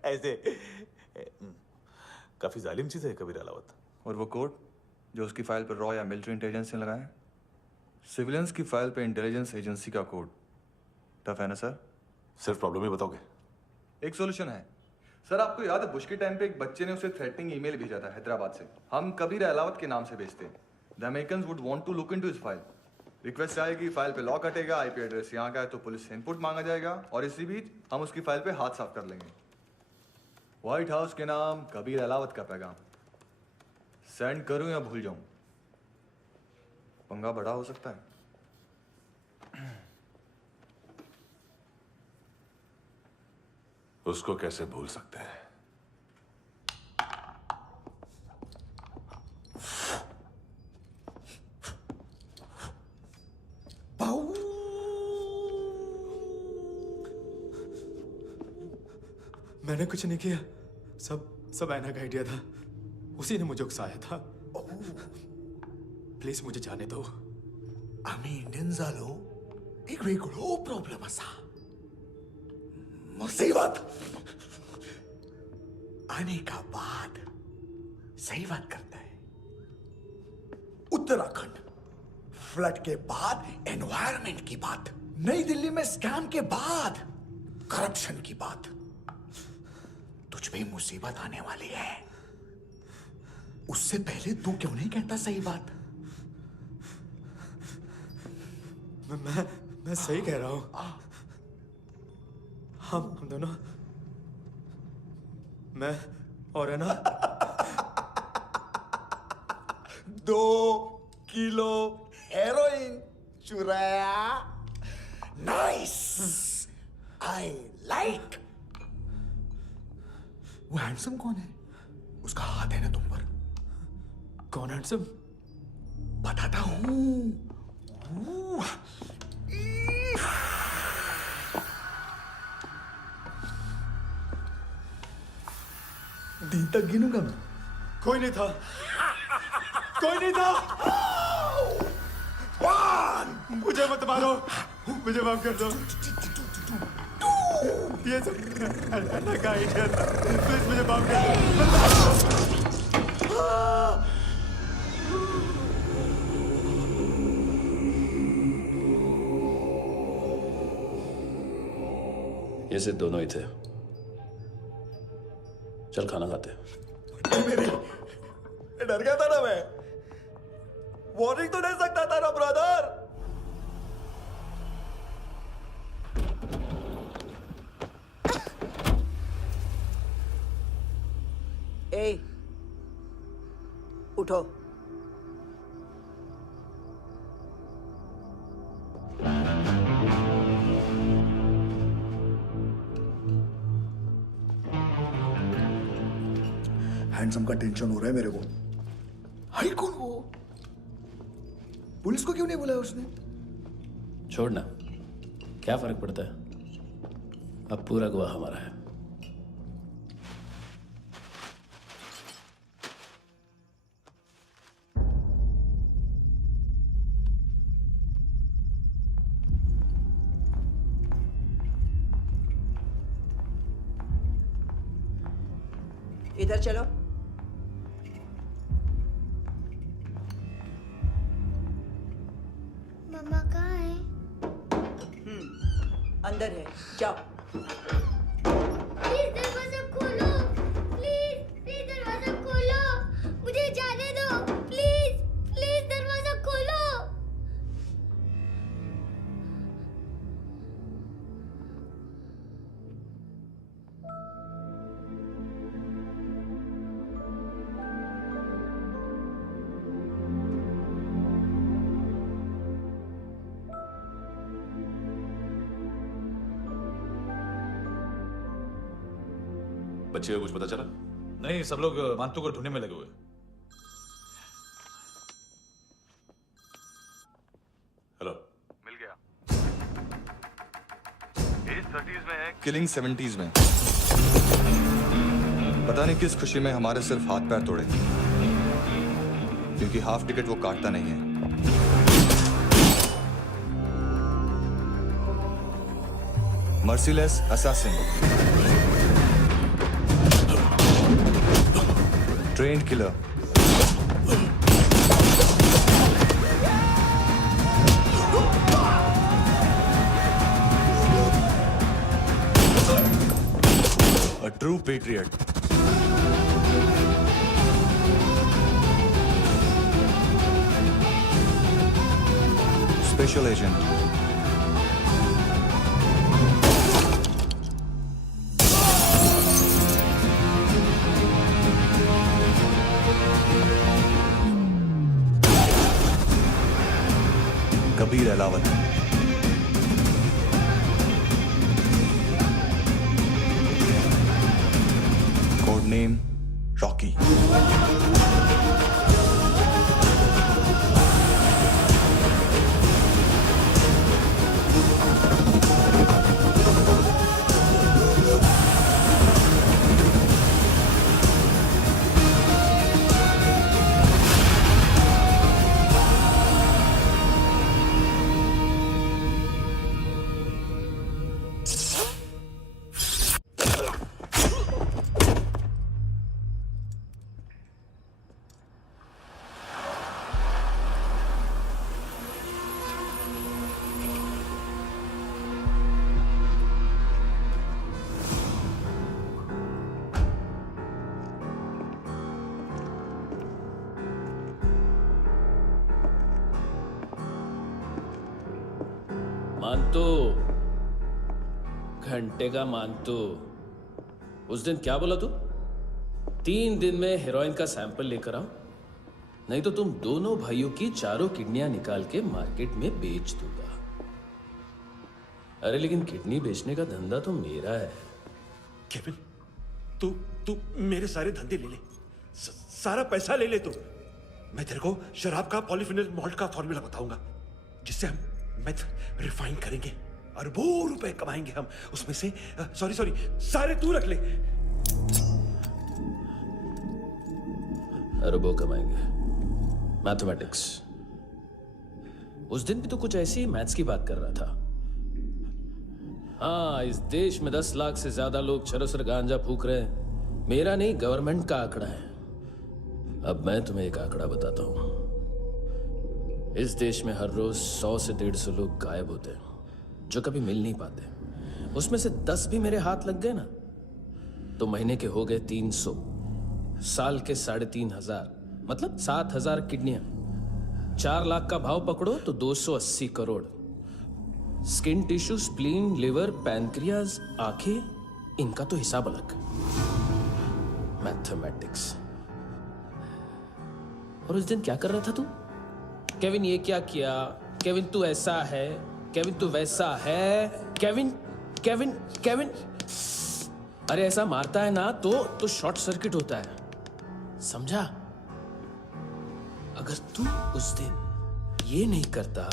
ऐसे। काफी जालिम चीज है कबीर अलावत। और वो कोड जो उसकी फाइल पर रॉ या मिलिट्री इंटेलिजेंस ने लगाया, सिविलियंस की फाइल पे इंटेलिजेंस एजेंसी का कोड। टफ है ना सर? सिर्फ प्रॉब्लम ही बताओगे? एक सॉल्यूशन है सर। आपको याद है बुश के टाइम पे एक बच्चे ने उसे थ्रेटनिंग ईमेल भेजा था हैदराबाद से। हम कबीर अलावत के नाम से भेजते हैं। The Americans would want to look into his file. Request आएगी, फाइल पे लॉक हटेगा, आईपी एड्रेस यहाँ का है तो पुलिस से इनपुट मांगा जाएगा और इसी बीच हम उसकी फाइल पे हाथ साफ कर लेंगे। व्हाइट हाउस के नाम कबीर अलावत का पैगाम। सेंड करूं या भूल जाऊं? पंगा बड़ा हो सकता है। उसको कैसे भूल सकते हैं? मैंने कुछ नहीं किया, सब ऐना का आइडिया था। उसी ने मुझे उकसाया था। प्लीज मुझे जाने दो। आम्ही इंडियन झालो एक वेगळो प्रॉब्लेम असा, मुसीबत आने का बाद। सही बात करता है। उत्तराखंड फ्लड के बाद एनवायरनमेंट की बात, नई दिल्ली में स्कैम के बाद करप्शन की बात। तुझ पे मुसीबत आने वाली है, उससे पहले तू क्यों नहीं कहता सही बात? मैं सही कह रहा हूं। हम दोनों, मैं और है ना 2 किलो हेरोइन चुराया। Nice, I like. वो हैंडसम कौन है? उसका हाथ है ना तुम पर? कौन हैंडसम? बताता हूं। दिन तक गिनूंगा मैं। कोई नहीं था, कोई नहीं था। मुझे मत मारो, मुझे माफ कर दो। ये सब अन्ना का आइडिया था। प्लीज मुझे माफ कर दो। ये सिर्फ दोनों ही थे। चल खाना खाते। मेरी डर गया था ना मैं। वार्निंग तो दे सकता था ना ब्रदर। ए, उठो। हैंडसम का टेंशन हो रहा है मेरे को। हाई कौन वो? पुलिस को क्यों नहीं बुलाया उसने? छोड़ना, क्या फर्क पड़ता है? अब पूरा गवाह हमारा है। इधर चलो। मम्मा कहाँ है? अंदर है, जाओ। प्लीज दरवाजा खोलो। प्लीज दरवाजा खोलो। मुझे जाने दो। प्लीज दरवाजा खोलो। बच्चे को कुछ पता चला? नहीं, सब लोग मानतू को ढूंढने में लगे हुए। हेलो, मिल गया। एज 30s में है, किलिंग 70s में। पता नहीं किस खुशी में हमारे सिर्फ हाथ पैर तोड़े, क्योंकि हाफ टिकट वो काटता नहीं है। Merciless assassin, trained killer, a true patriot. Special agent. Kabir Alawat. Code name Rocky. मानतो, घंटे का मानतो। उस दिन क्या बोला तू? 3 दिन में हेरोइन का सैंपल लेकर आओ, नहीं तो तुम दोनों भाइयों की चारों किडनियां निकाल के मार्केट में बेच दूंगा। अरे लेकिन किडनी बेचने का धंधा तो मेरा है। केविन, तू मेरे सारे धंधे ले ले, सारा पैसा ले ले तू। मैं तेरे को शराब का पॉलीफिनल मॉल्ट का फॉर्मूला बताऊंगा, जिससे हम मेथ रिफाइन करेंगे, अरबों रुपए कमाएंगे हम उसमें से। सॉरी सारे तू रख ले। अरबों कमाएंगे, मैथमेटिक्स। उस दिन भी तो कुछ ऐसी मैथ्स की बात कर रहा था। हाँ, इस देश में 10 लाख से ज्यादा लोग चरस और गांजा फूक रहे हैं। मेरा नहीं, गवर्नमेंट का आंकड़ा है। अब मैं तुम्हें एक आंकड़ा बताता हूं। इस देश में हर रोज 100 से 150 लोग गायब होते हैं, जो कभी मिल नहीं पाते। उसमें से 10 भी मेरे हाथ लग गए ना, तो महीने के हो गए 300, साल के 3,500, मतलब 7,000 किडनियां। 4 लाख का भाव पकड़ो तो 280 crore. Skin tissue, spleen, liver, pancreas, आंखें, इनका तो हिसाब अलग। मैथमेटिक्स। और उस दिन क्या कर रहा था तू? केविन ये क्या किया, केविन तू ऐसा है, केविन तू वैसा है, केविन केविन केविन। अरे ऐसा मारता है ना तो शॉर्ट सर्किट होता है, समझा? अगर तू उस दिन ये नहीं करता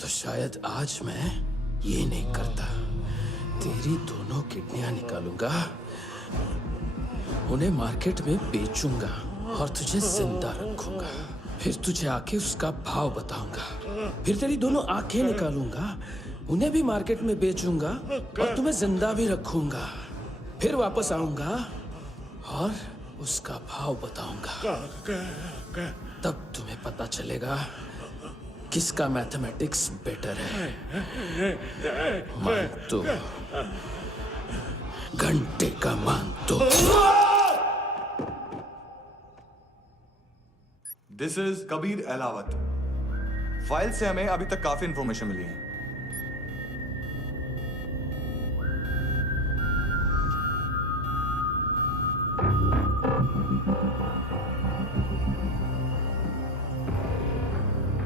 तो शायद आज मैं ये नहीं करता। तेरी दोनों किडनियां निकालूंगा, उन्हें मार्केट में बेचूंगा और तुझे जिंदा रखूंगा। फिर तुझे आके उसका भाव बताऊंगा। फिर तेरी दोनों आंखें निकालूंगा, उन्हें भी मार्केट में बेचूंगा और तुम्हें जिंदा भी रखूंगा। फिर वापस आऊंगा और उसका भाव बताऊंगा। तब तुम्हें पता चलेगा किसका मैथमेटिक्स बेटर है। मानतो, घंटे का मानतो। This is Kabir Ahlawat. File से हमें अभी तक काफी इंफॉर्मेशन मिली है।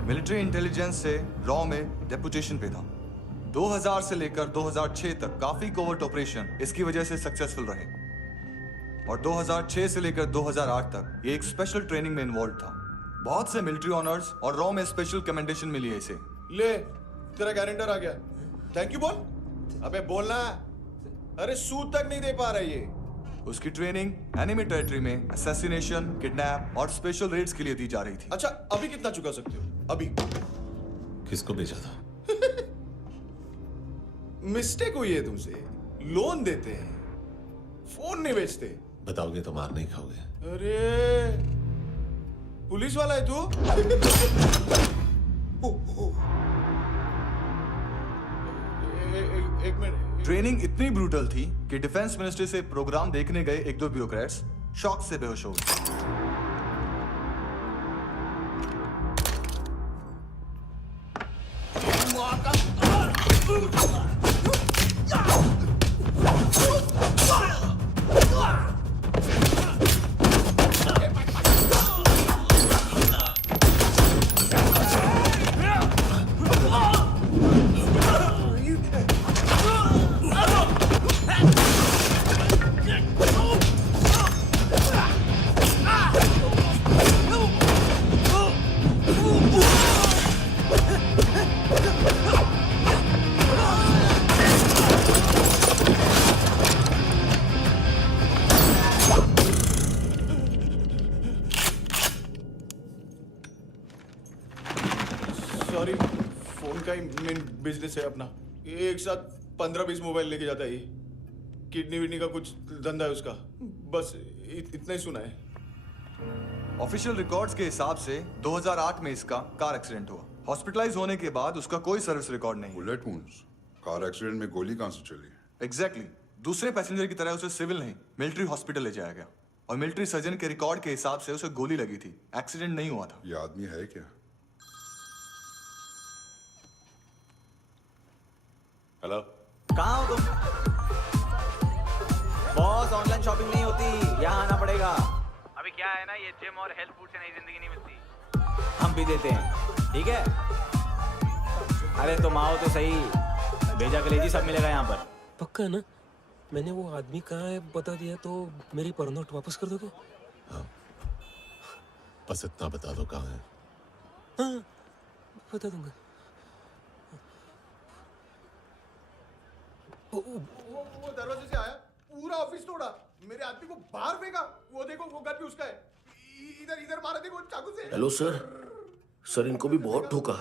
मिलिट्री इंटेलिजेंस से रॉ में डेपुटेशन पे था। 2000 से लेकर 2006 तक काफी कोवर्ट ऑपरेशन इसकी वजह से सक्सेसफुल रहे, और 2006 से लेकर 2008 तक ये एक स्पेशल ट्रेनिंग में इन्वॉल्व था। बहुत से मिलिट्री ऑनर्स और रॉ में स्पेशल कमेंडेशन मिली है इसे। ले, तेरा गारंटर आ गया। थैंक यू बोल। अबे बोलना। अरे सूद तक नहीं दे पा रहा ये। उसकी ट्रेनिंग एनिमी टेरिटरी में असैसिनेशन, किडनैप और स्पेशल रेड्स के लिए दी जा रही थी। अच्छा अभी कितना चुका सकते हो? अभी किसको भेजा था? मिस्टेक हुई है तुमसे। लोन देते हैं, फोन नहीं बेचते। बताओगे तो मार नहीं खाओगे। अरे पुलिस वाला है तू? एक मिनट। ट्रेनिंग इतनी ब्रूटल थी कि डिफेंस मिनिस्ट्री से प्रोग्राम देखने गए एक दो ब्यूरोक्रेट्स शॉक से बेहोश हो गए। सॉरी, फोन का ही मेन बिजनेस है अपना। एक साथ 15-20 मोबाइल लेके जाता है ये। किडनी विडनी का कुछ धंधा है उसका। बस इतना ही सुना है। ऑफिशियल रिकॉर्ड्स के हिसाब से 2008 में इसका कार एक्सीडेंट हुआ। हॉस्पिटलाइज होने के बाद उसका कोई सर्विस रिकॉर्ड नहीं। Bullet wounds. कार एक्सीडेंट में गोली कहां से चली? एग्जैक्टली। दूसरे पैसेंजर की तरह उसे सिविल नहीं, मिलिट्री हॉस्पिटल ले जाया गया और मिलिट्री सर्जन के रिकॉर्ड के हिसाब से उसे गोली लगी थी। एक्सीडेंट नहीं हुआ था। ये आदमी है क्या? हेलो, कहाँ हो तुम? बॉस, ऑनलाइन शॉपिंग नहीं होती, यहाँ आना पड़ेगा। अभी क्या है ना, ये जिम और हेल्थ फूड से नई जिंदगी नहीं मिलती। हम भी देते हैं, ठीक है? अरे तुम आओ तो सही, भेजा कलेजी सब मिलेगा यहाँ पर। पक्का ना? मैंने वो आदमी कहाँ है बता दिया तो मेरी परनोट वापस कर दोगे? हाँ, बस इतना बता दो कहाँ है। हाँ, बता दूंगा। वो दरवाजे से आया, पूरा ऑफिस तोड़ा, मेरे आदमी को बाहर फेंका। वो देखो, वो गन भी उसका है। इधर इधर मारा, देखो चाकू से। हेलो सर, सर इनको भी बहुत ठोका।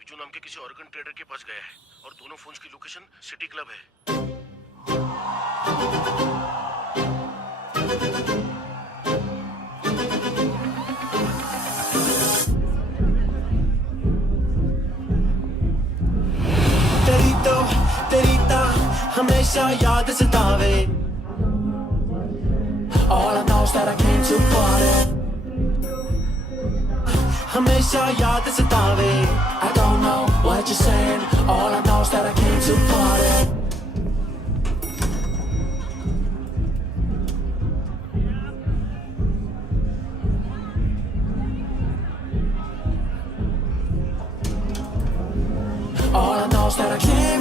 विजू नाम के किसी ऑर्गन ट्रेडर के पास गया है और दोनों फोन्स की लोकेशन सिटी क्लब है। तेरी ता हमेशा याद सतावे। All I know is that I came to party. हमेशा याद सतावे। I don't know what you're saying. All I know is that I came to party. All I know is that I came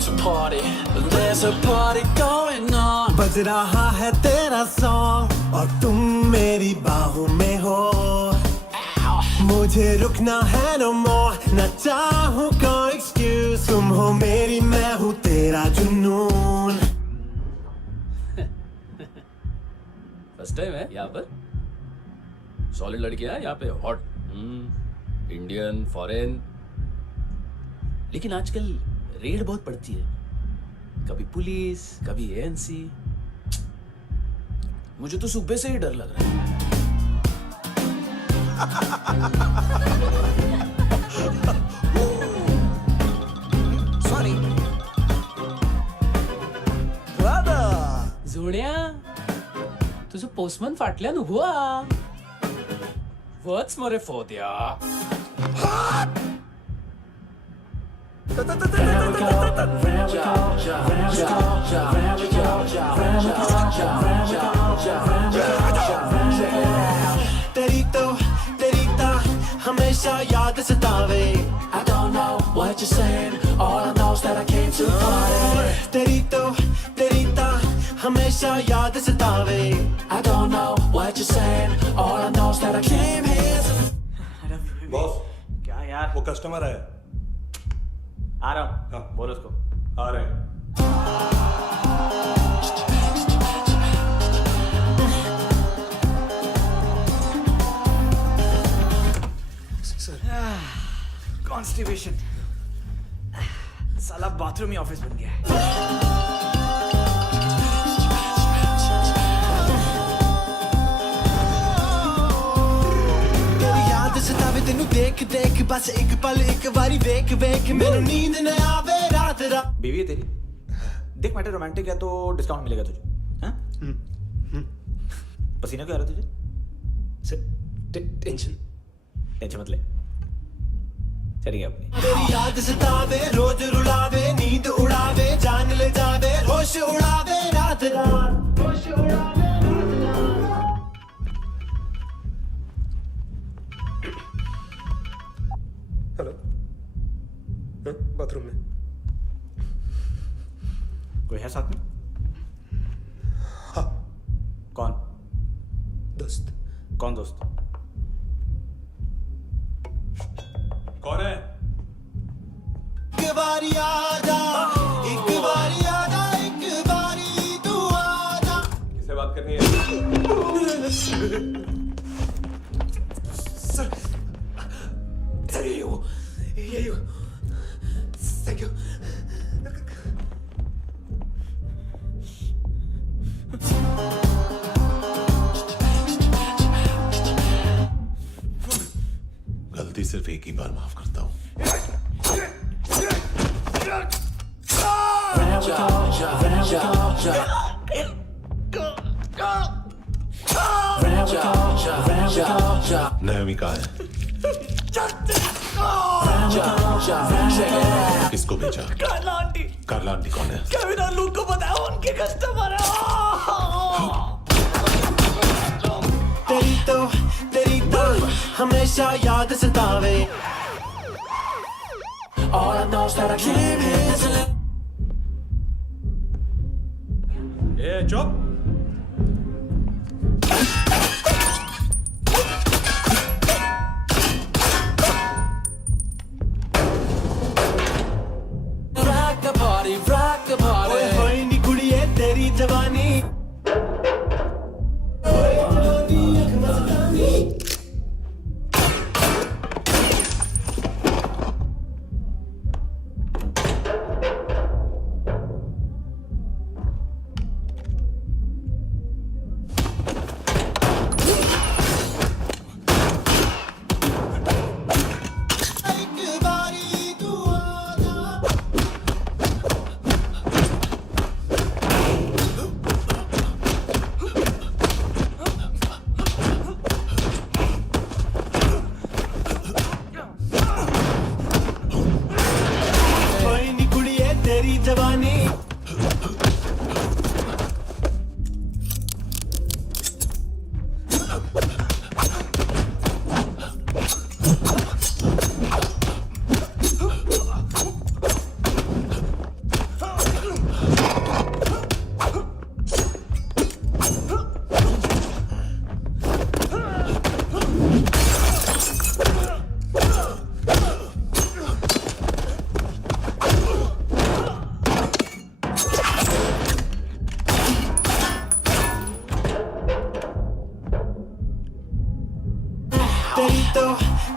to party. There's a party going on. बज रहा है तेरा song और तुम मेरी बाहों में हो। मुझे रुकना है no more, न चाहूँ कोई excuse। तुम हो मेरी, मैं हूँ तेरा जुनून। फर्स्ट टाइम है यहाँ पर। सॉलिड लड़कियां हैं यहाँ पे, हॉट इंडियन, फॉरेन। लेकिन आजकल रेड बहुत पड़ती है, कभी पुलिस, कभी एएनसी। मुझे तो सुबह से ही डर लग रहा है। सॉरी जोड्या, तुझं पोस्टमन फाटल्यान हुआ वच मरे फोद्या। तेरी ता हमेशा याद सतावे। I don't know what you're saying. All I know is that I came to party. तेरी ता हमेशा याद सतावे। I don't know what you're saying. All I know is that I came here to... boss, क्या यार? वो customer है। आ रहा हूँ। हाँ, बोलो उसको। आ रहे हैं। कॉन्स्टिपेशन, साला बाथरूम ही ऑफिस बन गया है। सतावे तेनू देख देख बस एक पल एक बारी वेख वेख मैनू नींद न आवे रात रात। बीवी है तेरी, देख मैटर रोमांटिक है तो डिस्काउंट मिलेगा तुझे। हाँ? पसीना क्यों आ रहा है तुझे? टेंशन मत ले, चलेगी अपनी। तेरी याद सतावे रोज रुलावे नींद उड़ावे जान ले जावे होश उड़ावे रात रात होश उड़ावे। हेलो, बाथरूम में कोई है साथ में? हाँ। कौन? दोस्त। कौन दोस्त? कौन है? एक बारी आजा, एक बारी आजा, एक बारी तू आजा। किससे बात करनी है? सर, यही हो। Thank you. गलती सिर्फ एक ही बार माफ करता हूं। नयमिका है। किसको भेजा? कार्ला आंटी। कार्ला आंटी कौन है? केविन और लूक को बताया, उनके कस्टमर है। तेरी तो हमेशा याद सतावे। All I know is that I came here to live. चुप। rock the party। ओए होए नी कुड़िए तेरी जवानी। ओए जवानी अख मस्तानी। जवानी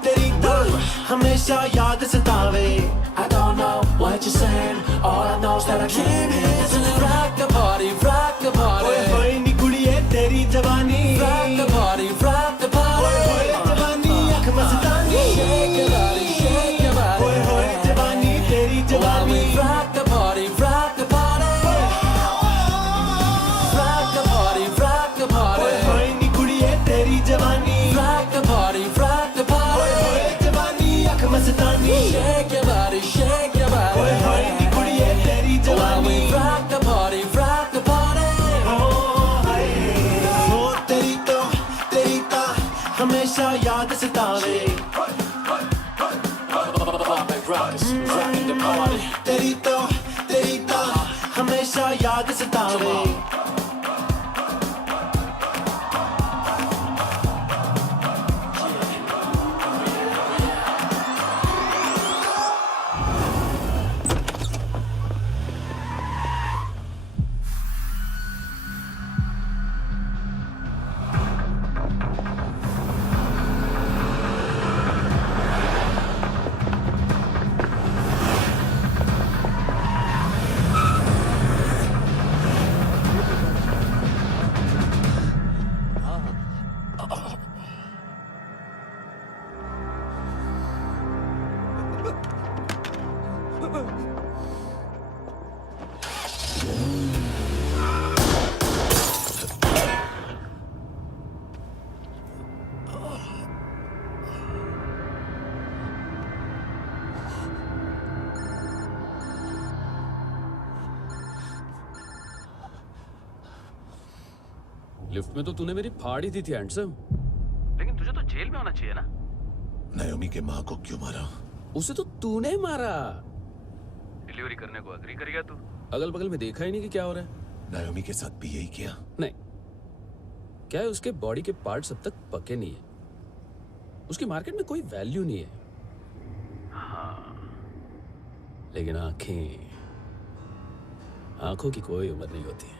तेरी तो हमेशा याद सतावे। I don't know what you're saying, all I know is that I came here to rock the party, rock the party। ओए होए नी कुड़िए तेरी जवानी, rock the party, rock the party। ओए होए जवानी अख मस्तानी, shake your body, shake your body। ओए होए जवानी तेरी जवानी, rock the party, rock the party। rock the party, rock the party। ओए होए नी कुड़िए तेरी जवानी, rock the party, rock the party। ओए होए जवानी अख मस्तानी, shake your body, shake your body। ओए होए नी कुड़िए तेरी जवानी, rock the party, rock the party। ओ तेरी तो हमेशा याद सतावे। तेरी तो हमेशा याद सतावे। लिफ्ट में तो तूने मेरी फाड़ ही दी थी हैंडसम। लेकिन तुझे तो जेल में होना चाहिए ना। नायोमी के माँ को क्यों मारा? उसे तो तूने मारा। डिलीवरी करने को अग्री कर गया तू। अगल बगल में देखा ही नहीं कि क्या हो रहा है। नायोमी के साथ भी यही किया? नहीं, क्या है उसके बॉडी के पार्ट्स अब तक पके नहीं है, उसकी मार्केट में कोई वैल्यू नहीं है। हाँ, लेकिन आंखों की कोई उम्र नहीं होती है।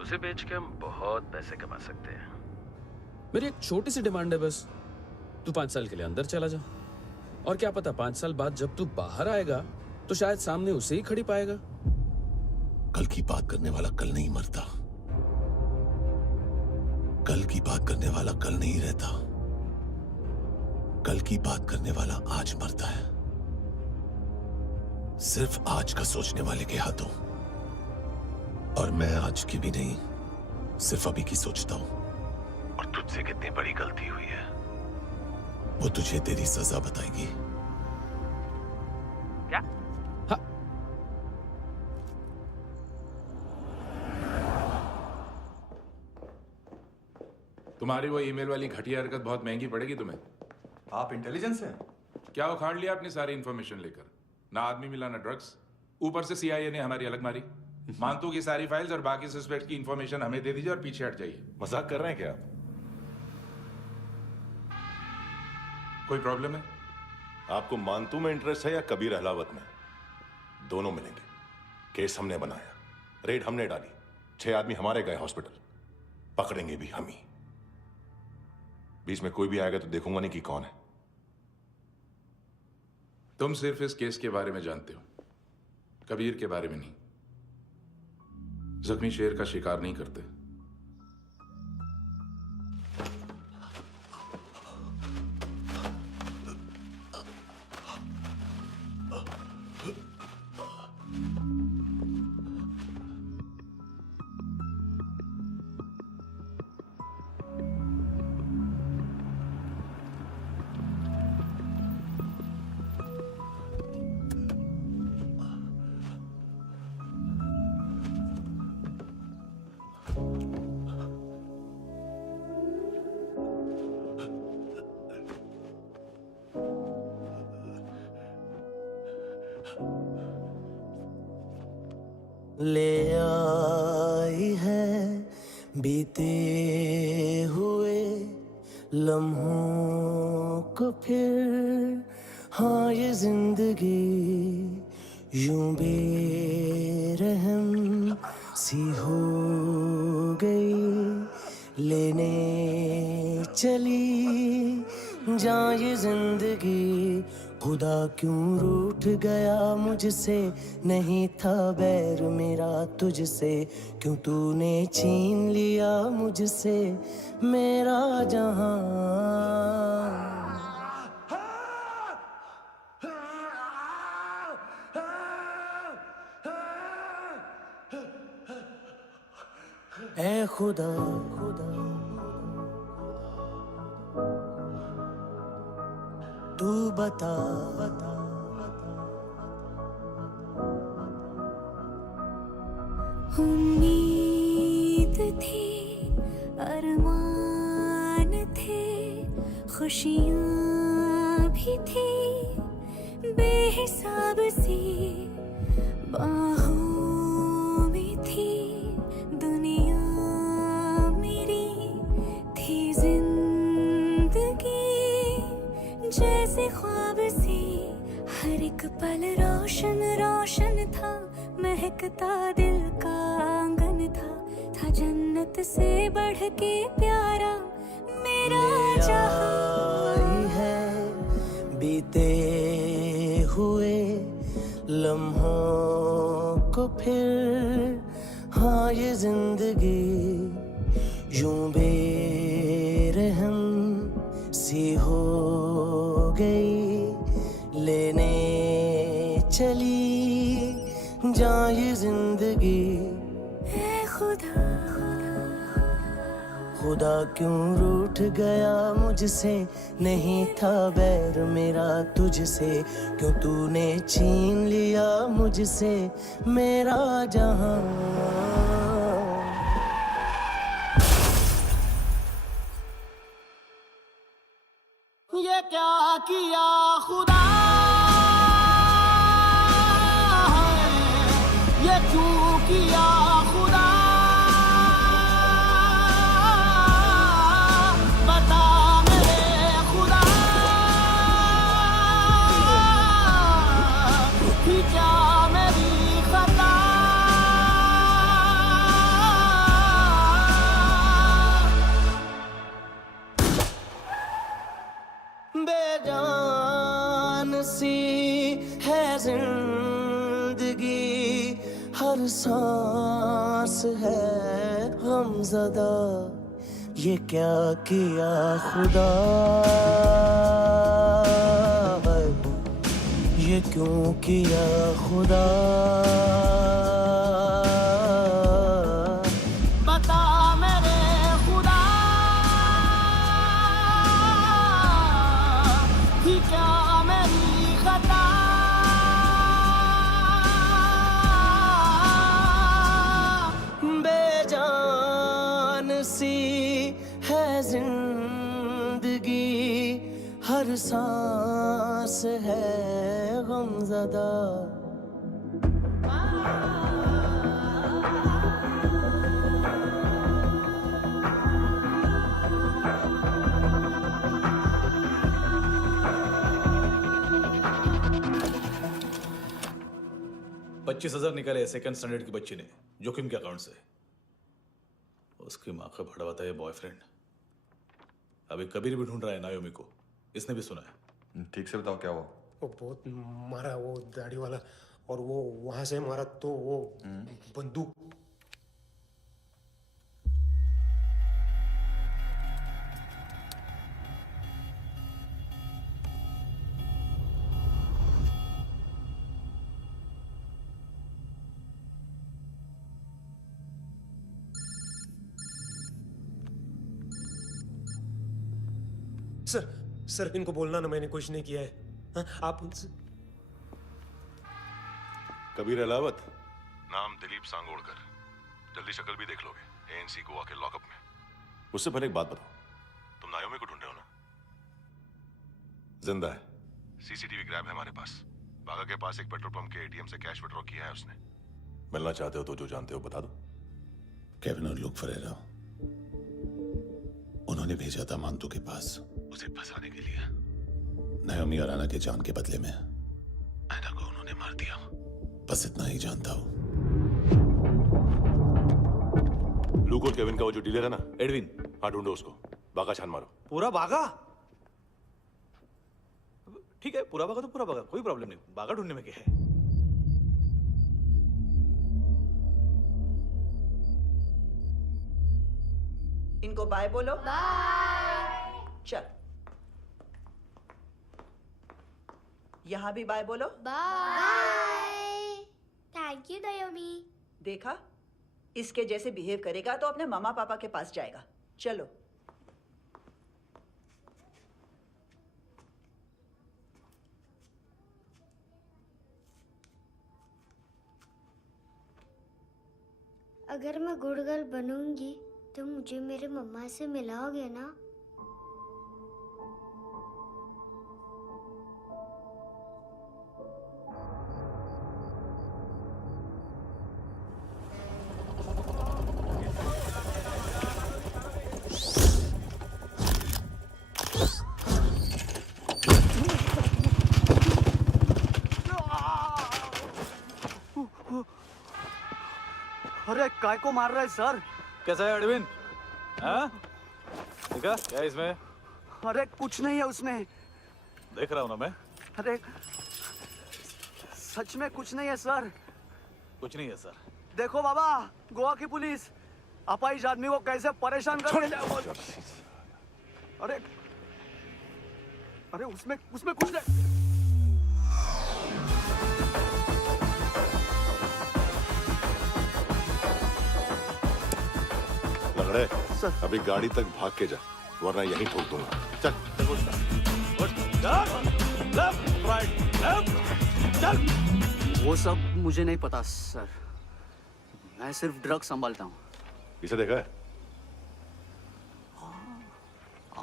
उसे बेच के हम बहुत पैसे कमा सकते हैं। मेरी एक छोटी सी डिमांड है बस, तू 5 साल के लिए अंदर चला जा, और क्या पता 5 साल बाद जब तू बाहर आएगा तो शायद सामने उसे ही खड़ी पाएगा। कल की बात करने वाला कल नहीं मरता, कल की बात करने वाला कल नहीं रहता, कल की बात करने वाला आज मरता है। सिर्फ आज का सोचने वाले के हाथों। और मैं आज की भी नहीं, सिर्फ अभी की सोचता हूं। और तुझसे कितनी बड़ी गलती हुई है वो तुझे तेरी सजा बताएगी। क्या? हाँ। तुम्हारी वो ईमेल वाली घटिया हरकत बहुत महंगी पड़ेगी तुम्हें। आप इंटेलिजेंस हैं? क्या उखाड़ लिया अपनी सारी इंफॉर्मेशन लेकर? ना आदमी मिला ना ड्रग्स, ऊपर से CIA ने हमारी अलग मारी। मानतू की सारी फाइल्स और बाकी सस्पेक्ट की इंफॉर्मेशन हमें दे दीजिए और पीछे हट जाइए। मजाक कर रहे हैं क्या आप? कोई प्रॉब्लम है? आपको मानतू में इंटरेस्ट है या कबीर अहलावत में? दोनों मिलेंगे। केस हमने बनाया, रेड हमने डाली, 6 आदमी हमारे गए हॉस्पिटल, पकड़ेंगे भी हम ही। बीच में कोई भी आएगा तो देखूंगा नहीं कि कौन है। तुम सिर्फ इस केस के बारे में जानते हो, कबीर के बारे में नहीं। जख्मी शेर का शिकार नहीं करते। ले आई है बीते हुए लम्हों को फिर, हाँ ये जिंदगी यूं बेरहम सी हो गई, लेने चली जा ये जिंदगी। खुदा क्यों रूठ गया मुझसे, नहीं था बैर मेरा तुझसे, क्यों तूने छीन लिया मुझसे मेरा जहां। ऐ खुदा तू बता उम्मीद थी, अरमान थे, खुशियाँ भी थी बेहिसाब सी, बाहों में थी दुनिया मेरी, थी जिंदगी जैसे ख्वाब सी, हर एक पल रोशन रोशन था, महकता दिल का आंगन था जन्नत से बढ़ के प्यारा मेरा जहां। है बीते हुए लम्हों को फिर, हाँ ये जिंदगी यूं बेरहम सी हो गई, लेने चली जा ये जिंदगी। ऐ खुदा खुदा क्यों रूठ गया मुझसे, नहीं था बैर मेरा तुझसे, क्यों तूने छीन लिया मुझसे मेरा जहां। क्या किया खुदा, ये क्यों किया खुदा, बता मेरे खुदा, कि क्या मेरी खता, बेजान सी है जिंदगी, हर सांस है गमज़दा, ये क्या किया खुदा, ये क्यों किया खुदा, बता मेरे खुदा, कि क्या मेरी खता, बेजान सी है जिंदगी, हर सांस है गमज़दा। $25,000 निकाले सेकंड स्टैंडर्ड की बच्ची ने जोखिम के अकाउंट से। उसकी माँ का भड़वाता है बॉयफ्रेंड। अभी कबीर भी ढूंढ रहा है नायोमी को, इसने भी सुना है। ठीक से बताओ क्या हुआ। वो बहुत मारा, वो दाढ़ी वाला, और वो वहां से मारा तो वो बंदूक। सर इनको बोलना ना मैंने कुछ नहीं किया है। हाँ, आप उनसे। कबीर अलावत, नाम दिलीप सांगोड़कर। जल्दी शक्ल भी देख लोगे एएनसी गोवा के लॉकअप में। उससे पहले एक बात बताओ, तुम नायोमी को ढूंढ रहे हो ना? जिंदा है, सीसीटीवी ग्रैब है हमारे पास। बागा के पास एक पेट्रोल पंप के एटीएम से कैश विड्रॉ किया है उसने। मिलना चाहते हो तो जो जानते हो बता दो। केविन और लुक फरेरा, उन्होंने भेजा था मांतू के पास उसे फंसाने के लिए। नायोमी और आना के जान के बदले में आना को उन्होंने मार दिया। बस इतना ही जानता हूं। लुक और केविन का वो जो डीलर है ना, एडविन, हाँ ढूंढो उसको। बागा छान मारो। पूरा बागा? ठीक है, पूरा बागा तो पूरा बागा, कोई प्रॉब्लम नहीं। बागा ढूंढने में क्या है? इनको बाय बोलो। बाय। चल, यहाँ भी बाय बोलो। बाय। Thank you नायोमी। देखा, इसके जैसे बिहेव करेगा तो अपने मामा पापा के पास जाएगा। चलो। अगर मैं गुड गर्ल बनूंगी तो मुझे मेरे मम्मा से मिलाओगे ना? अरे काय को मार रहा है सर? कैसा है एडविन? हाँ? देखा क्या इसमें? अरे कुछ नहीं है उसमें। देख रहा हूँ ना मैं। अरे सच में कुछ नहीं है सर। कुछ नहीं है सर। देखो बाबा, गोवा की पुलिस अपाहिज आदमी को कैसे परेशान कर। अरे अरे उसमें कुछ नहीं। लंगड़े, अभी गाड़ी तक भाग के जा, वरना यहीं ठोक दूंगा। चल। वो सब मुझे नहीं पता सर, मैं सिर्फ ड्रग संभालता हूँ। इसे देखा है?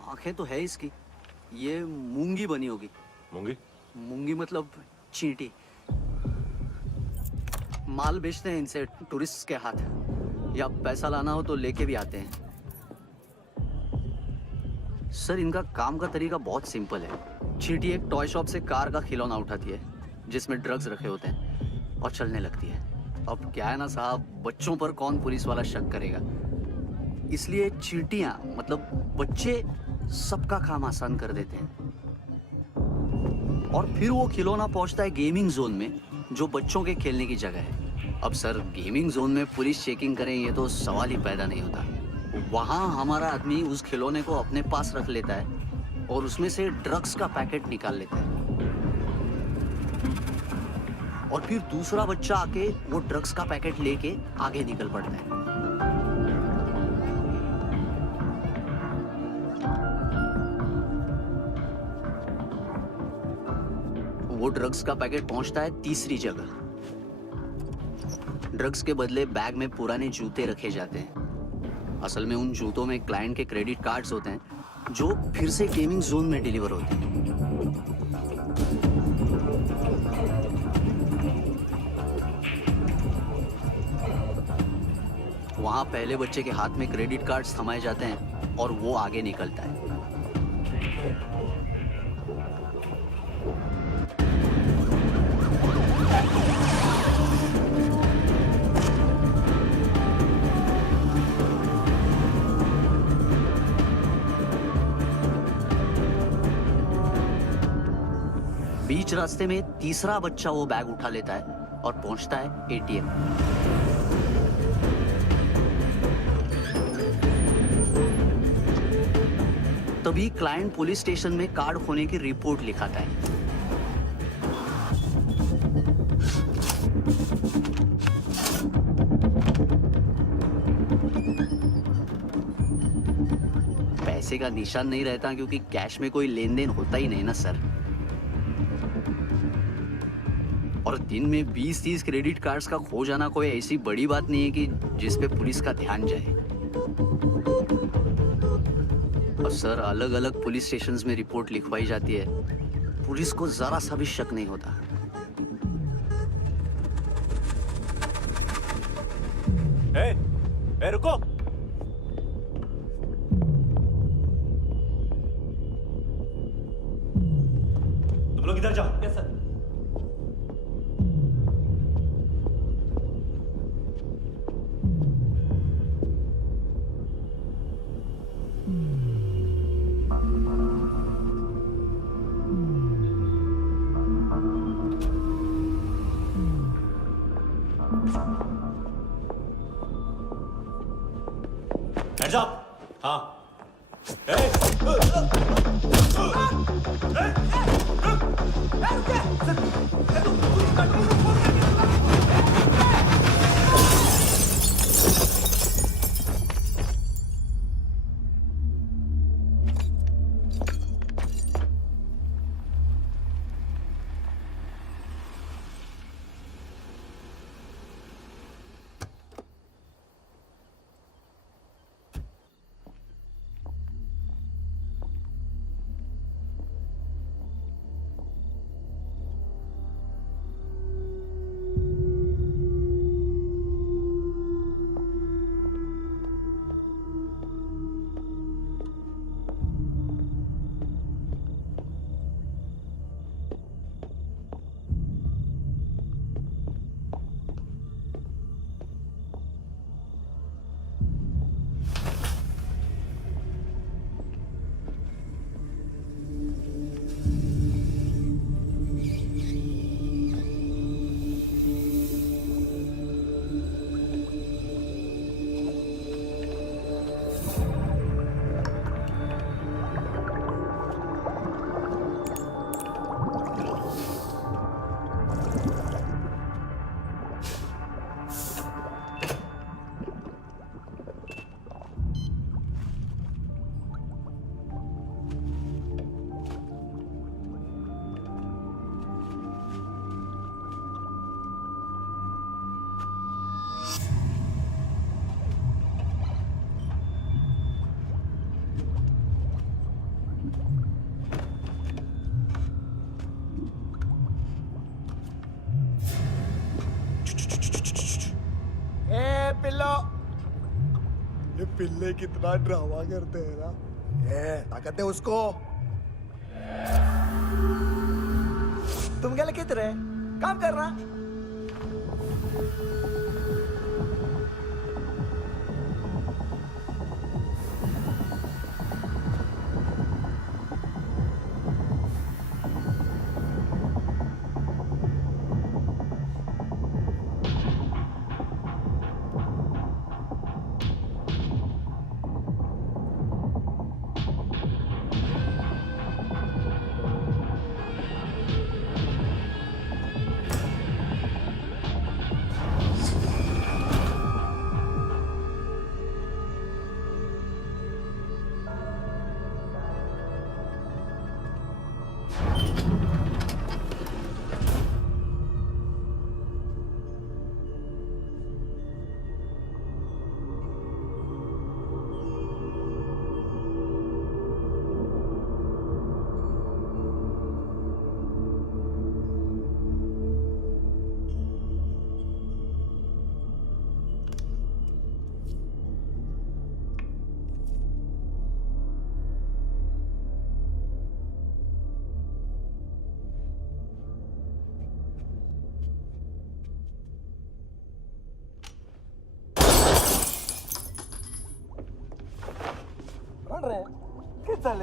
आंखें तो है इसकी। ये मूंगी बनी होगी। मूंगी? मूंगी मतलब चींटी। माल बेचते हैं इनसे टूरिस्ट के हाथ, या पैसा लाना हो तो लेके भी आते हैं। सर इनका काम का तरीका बहुत सिंपल है। चींटी एक टॉय शॉप से कार का खिलौना उठाती है जिसमें ड्रग्स रखे होते हैं और चलने लगती है। अब क्या है ना साहब, बच्चों पर कौन पुलिस वाला शक करेगा, इसलिए चींटियां मतलब बच्चे सबका काम आसान कर देते हैं। और फिर वो खिलौना पहुंचता है गेमिंग जोन में, जो बच्चों के खेलने की जगह है। अब सर गेमिंग जोन में पुलिस चेकिंग करें ये तो सवाल ही पैदा नहीं होता। वहां हमारा आदमी उस खिलौने को अपने पास रख लेता है और उसमें से ड्रग्स का पैकेट निकाल लेता है, और फिर दूसरा बच्चा आके वो ड्रग्स का पैकेट लेके आगे निकल पड़ता है। वो ड्रग्स का पैकेट पहुंचता है तीसरी जगह। ड्रग्स के बदले बैग में पुराने जूते रखे जाते हैं। असल में उन जूतों में क्लाइंट के क्रेडिट कार्ड्स होते हैं जो फिर से गेमिंग जोन में डिलीवर होते हैं। वहां पहले बच्चे के हाथ में क्रेडिट कार्ड्स थमाए जाते हैं और वो आगे निकलता है। बीच रास्ते में तीसरा बच्चा वो बैग उठा लेता है और पहुंचता है एटीएम। तभी क्लाइंट पुलिस स्टेशन में कार्ड खोने की रिपोर्ट लिखाता है। पैसे का निशान नहीं रहता क्योंकि कैश में कोई लेन देन होता ही नहीं ना सर। और दिन में 20-30 क्रेडिट कार्ड्स का खो जाना कोई ऐसी बड़ी बात नहीं है कि जिस पे पुलिस का ध्यान जाए। और सर अलग अलग पुलिस स्टेशंस में रिपोर्ट लिखवाई जाती है, पुलिस को जरा सा भी शक नहीं होता। ए, रुको। तुम लोग इधर जाओ। Yes sir. Hands up! हाँ। पिल्लो। ये पिल्ले कितना ड्रामा करते हैं ना। ताकत दे उसको। तुम क्या लिखित रहे? काम कर रहा। ¿Qué tal,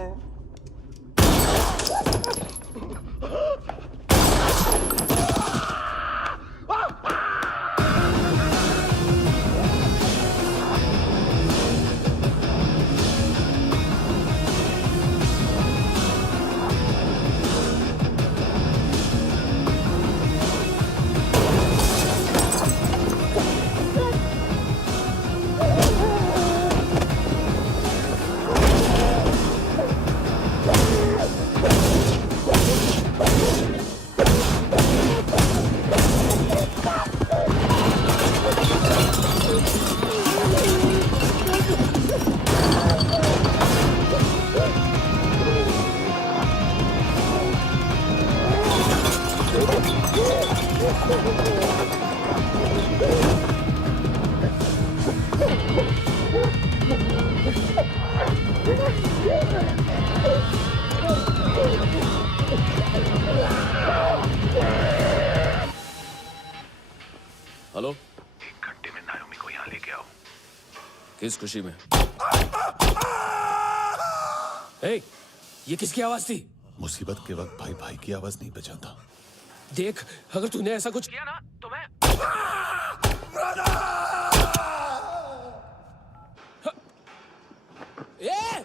हेलो, 1 घंटे में नायोमी को यहाँ लेके आओ। किस खुशी में? ए, ये किसकी आवाज थी? मुसीबत के वक्त भाई भाई की आवाज नहीं बचाता। देख, अगर तूने ऐसा कुछ किया ना तो मैं ए!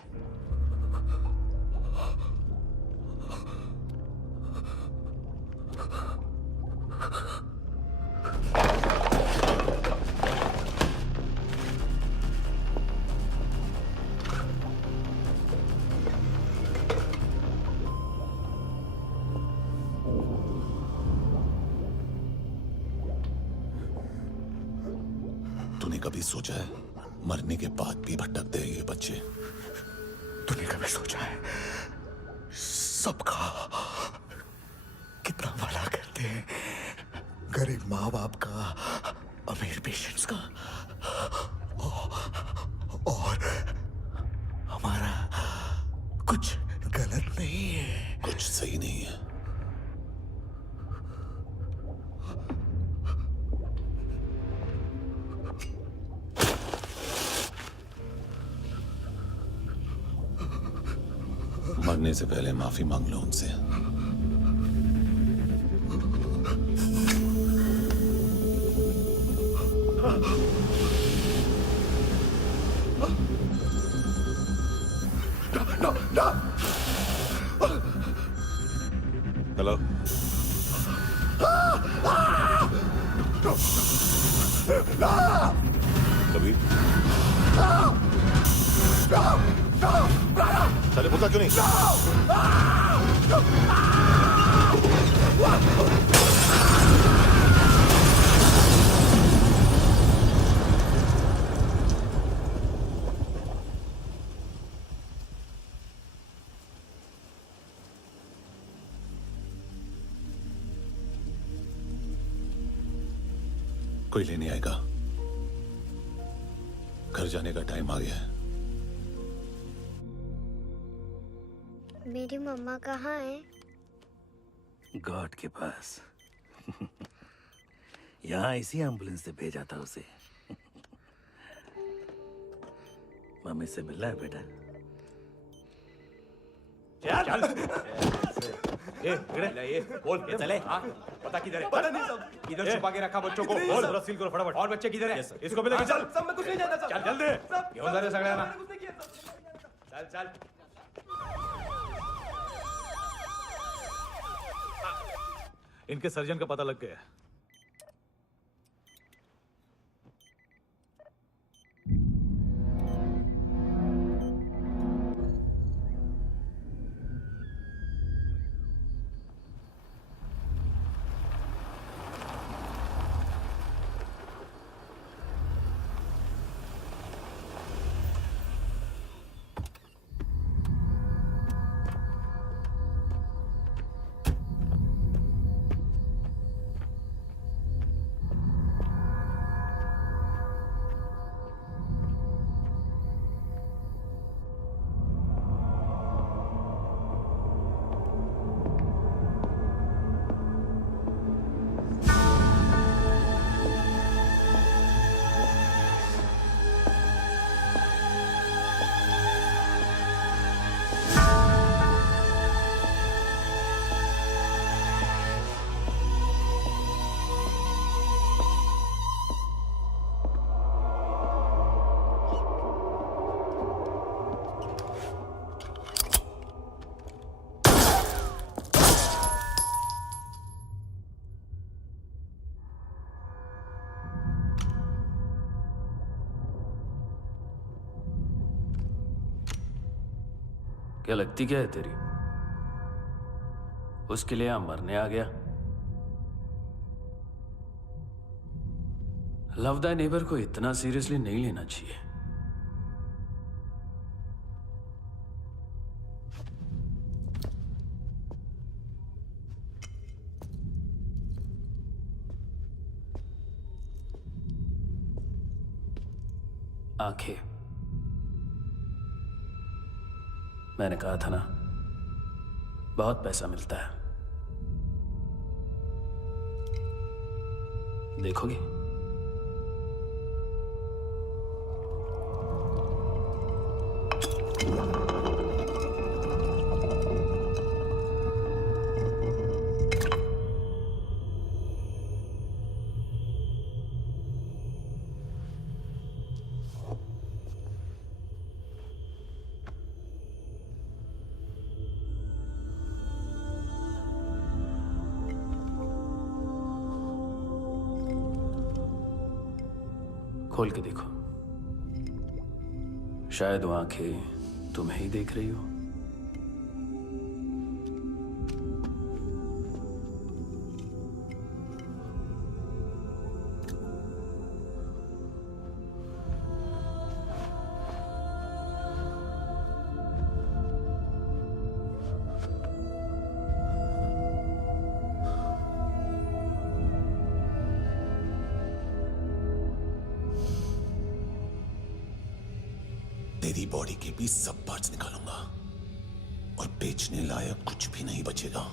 तूने कभी सोचा है मरने के बाद भी भटकते हैं ये बच्चे? तूने कभी सोचा है सबका कितना भला करते हैं? गरीब माँ बाप का, अमीर पेशेंट्स का, और हमारा कुछ गलत नहीं है। कुछ सही नहीं है। मरने से पहले माफी मांग लो उनसे। हेलो, कबीर, चले पुता क्यों नहीं? कोई लेने आएगा? घर जाने का टाइम आ गया है। मेरी मम्मा कहाँ है? गॉड के पास। यहाँ इसी एम्बुलेंस से भेजा था उसे। मम्मी से मिलना है बेटा। चल ये बोल ये चले हाँ पता किधर है? पता नहीं सब इधर छुपा के रखा बच्चों को। बोल थोड़ा सील करो फटाफट। और बच्चे किधर है? इसको भी लेके चल। सब में कुछ नहीं जानता। चल जल्दी घेऊन जा रे सगळ्यांना। चल चल इनके सर्जन का पता लग गया। क्या लगती क्या है तेरी? उसके लिए यहां मरने आ गया? लव द नेबर को इतना सीरियसली नहीं लेना चाहिए। आंखें, मैंने कहा था ना बहुत पैसा मिलता है। देखोगे? खोल के देखो, शायद वो आंखें तुम्हें ही देख रही हो। तेरी बॉडी के भी सब पार्ट्स निकालूंगा और बेचने लायक कुछ भी नहीं बचेगा।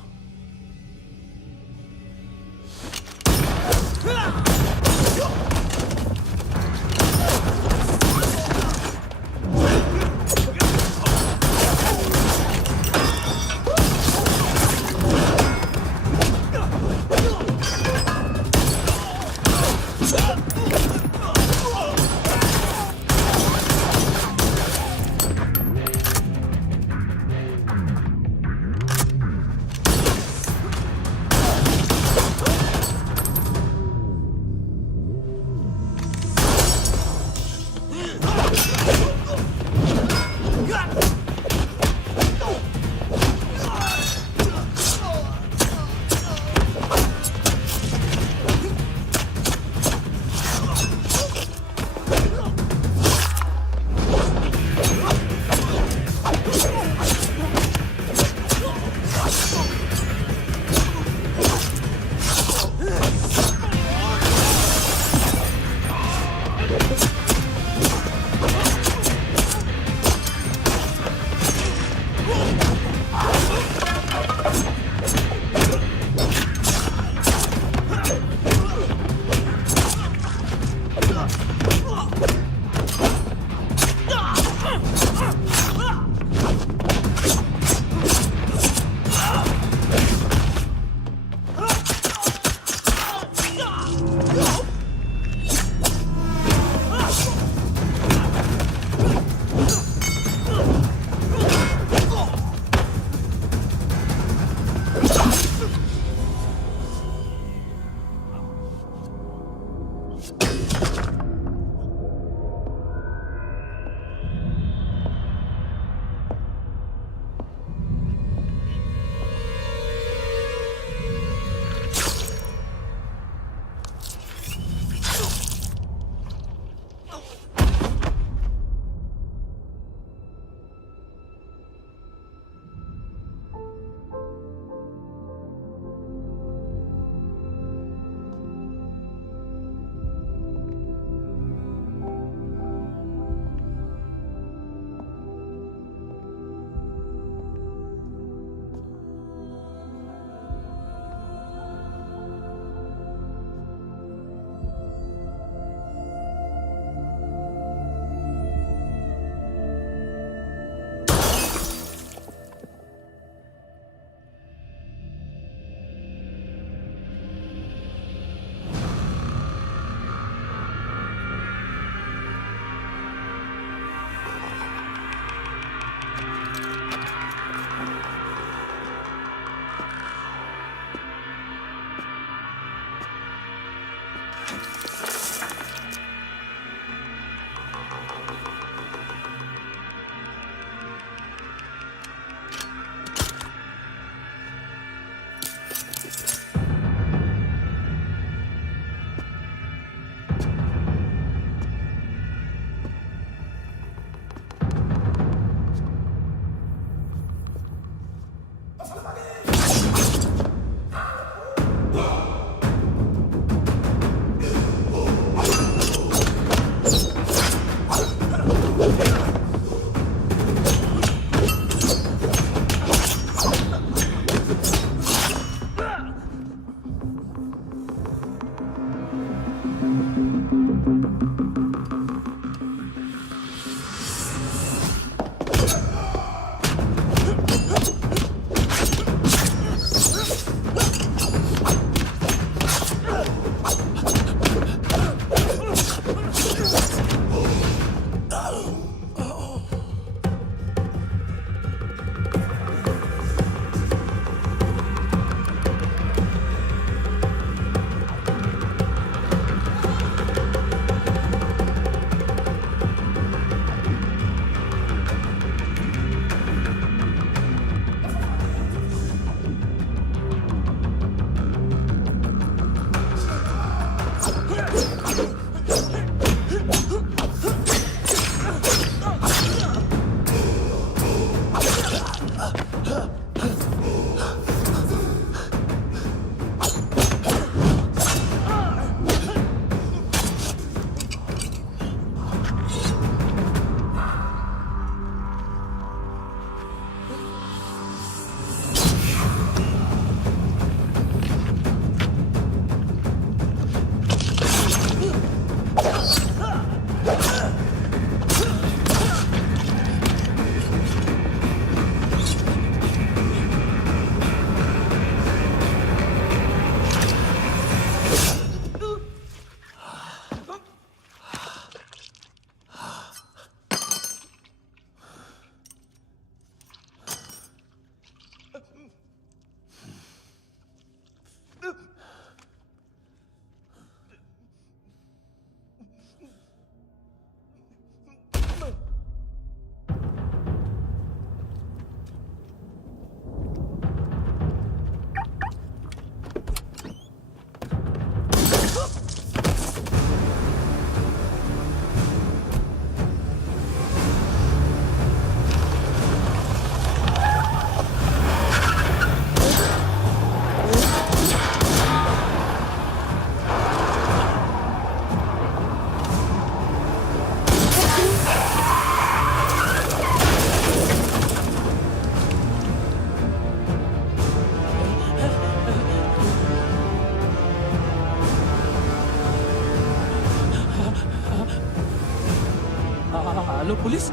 Hello police.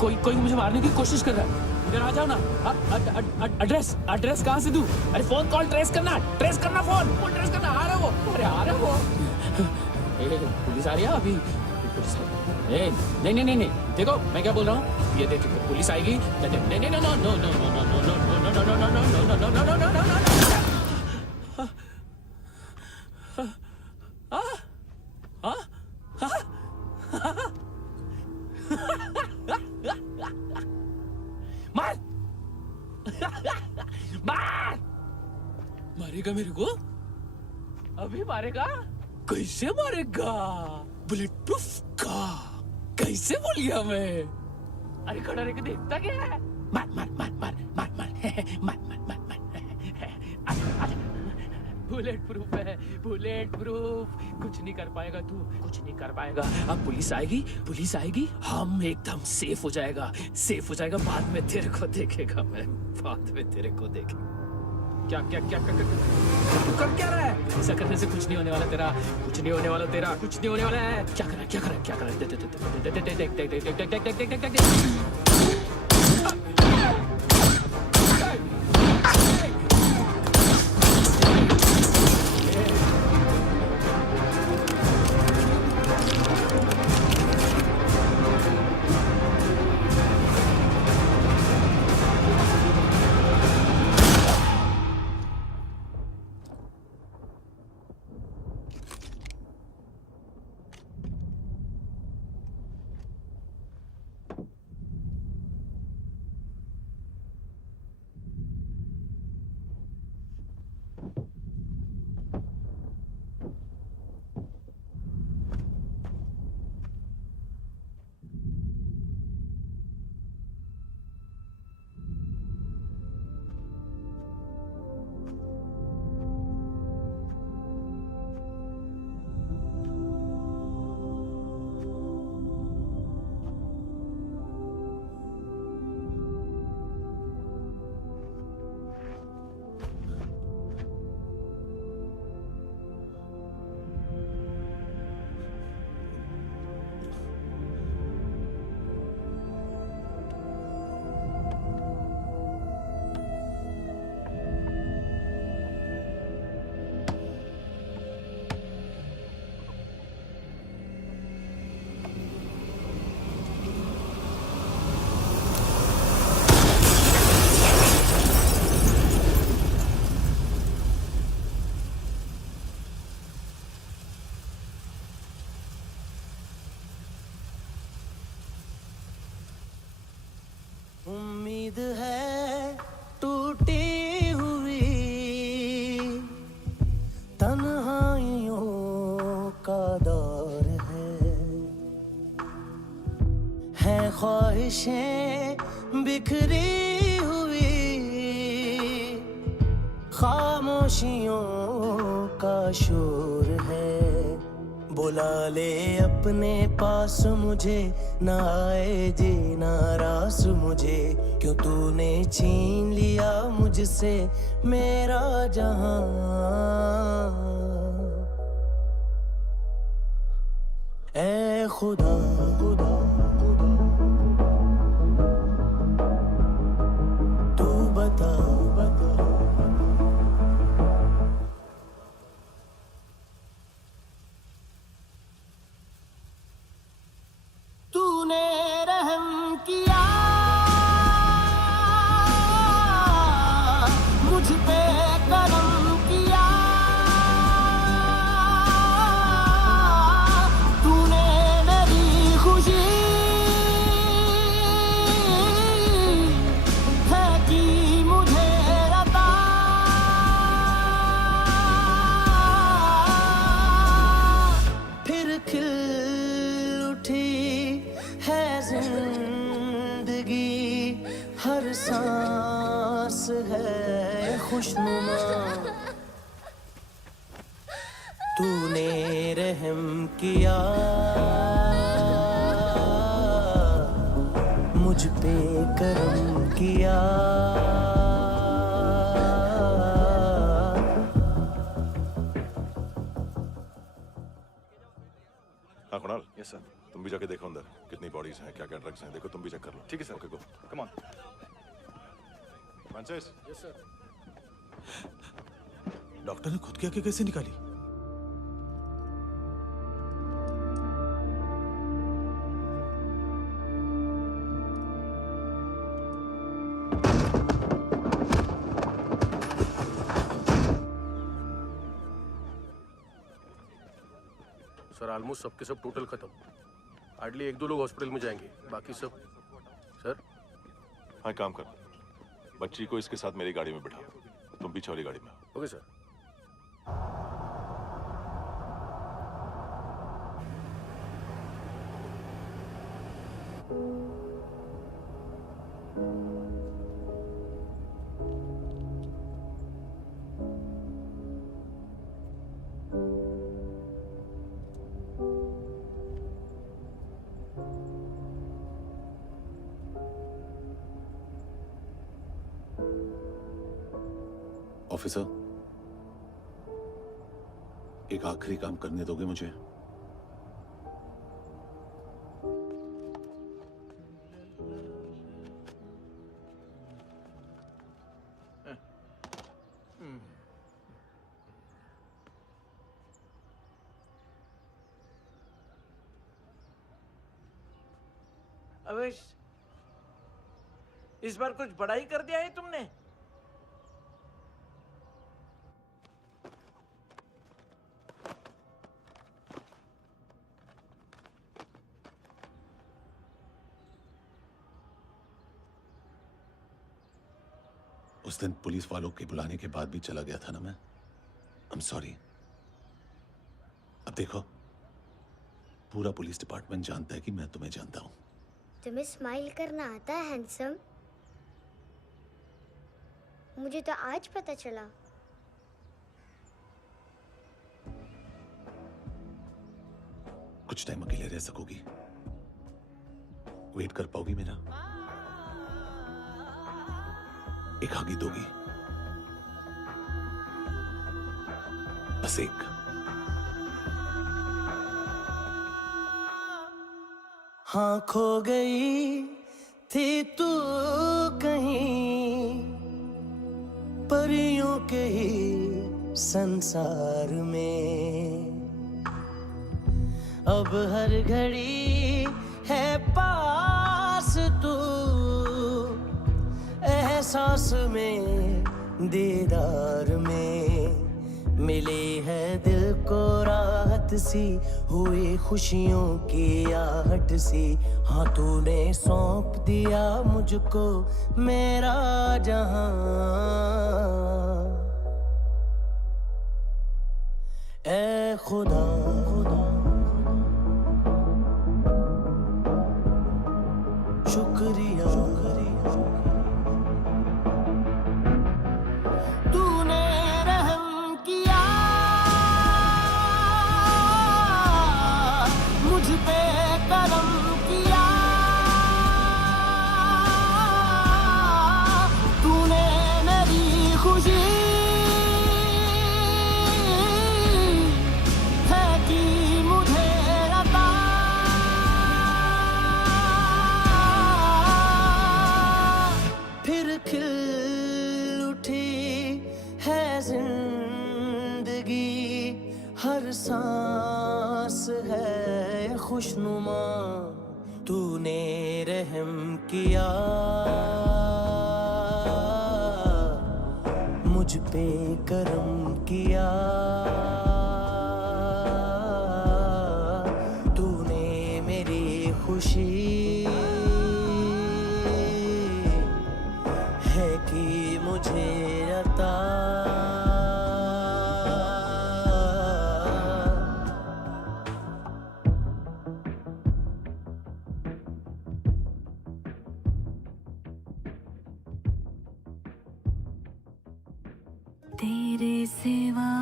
कोई कोई मुझे मारने की कोशिश कर रहा है। इधर आ जाओ ना। एड्रेस एड्रेस कहाँ से दूं? अरे फोन कॉल ट्रेस करना फोन ट्रेस करना। आ रहा वो, अरे आ रहा वो। पुलिस आ रही है अभी। पुलिस नहीं नहीं नहीं नहीं, देखो मैं क्या बोल रहा हूँ, ये देखो पुलिस आएगी। नहीं नहीं नहीं, no no no no no no no no no no no no no no no no no no. मार मार, मारेगा मेरे को? अभी मारेगा? कैसे मारेगा? बुलेट प्रूफ का कैसे बोल गया मैं? अरे खड़ा रह के देखता क्या है? मार मार मार मार मार मार मार मार मार मार। बुलेट प्रूफ है, बुलेट प्रूफ। कुछ नहीं कर पाएगा तू, कुछ नहीं कर पाएगा। अब पुलिस आएगी, हम एकदम सेफ हो जाएगा। बाद में तेरे को देखेगा मैं, बाद में तेरे को देखेगा। क्या क्या क्या क्या कर क्या रहा है? ऐसा करने से कुछ नहीं होने वाला तेरा, कुछ नहीं होने वाला तेरा, कुछ नहीं होने वाला है। क्या कर रहा है? देख उम्मीद है टूटी हुई, तन्हाइयों का दौर है ख्वाहिशें बिखरी हुई, खामोशियों का शोर है। बुला ले अपने पास मुझे, ना आए जी नाराज मुझे, क्यों तूने छीन लिया मुझसे मेरा जहां। ऐ खुदा खुदा तू बता बता। तूने रहम किया मुझ पे, करम किया, तूने मेरी खुशी है की मुझे अता। फिर खिल उठी है जिंदगी, हर सांस है खुशनुमा। तूने रहम किया मुझ पे, करम किया। हाँ कुणाल। Yes sir. तुम भी जाके देखो अंदर कितनी बॉडीज हैं, क्या क्या ड्रग्स हैं, देखो तुम भी चेक कर लो। ठीक है sir. Okay go. Come on Francis. Yes sir. Doctor ने खुद की आंखें कैसे निकाली? सर ऑलमोस्ट सबके सब टोटल खत्म। हार्डली 1-2 लोग हॉस्पिटल में जाएंगे, बाकी सब। सर हाँ काम कर, बच्ची को इसके साथ मेरी गाड़ी में बिठा, तुम पीछे वाली गाड़ी में। Okay sir. ऑफिसर, एक आखिरी काम करने दोगे मुझे? अवेश, इस बार कुछ बड़ा ही कर दिया है तुमने। उस दिन पुलिस वालों के बुलाने के बाद भी चला गया था ना मैं। I am sorry. अब देखो, पूरा पुलिस डिपार्टमेंट जानता है कि मैं तुम्हें जानता हूं। तुम्हें स्माइल करना आता है हैंडसम? मुझे तो आज पता चला। कुछ टाइम अकेले रह सकोगी? वेट कर पाओगी मेरा? एक आगी दोगी? बस एक। हाँ खो गई थी तू कहीं परियों के ही संसार में, अब हर घड़ी है पास तू, एहसास में दीदार में। मिली है दिल को राहत सी, हुई खुशियों की आहट सी। हाँ तूने सौंप दिया मुझको मेरा जहां, ऐ खुदा शुक्रिया तूने रहम किया मुझ पे, करम किया तूने मेरी खुशी है कि मुझे अता। फिर खिल उठी है जिंदगी, हर सांस है खुशनुमा। तूने रहम किया मुझ पे, करम किया तूने मेरी खुशी है कि मुझे अता। तेरे सिवा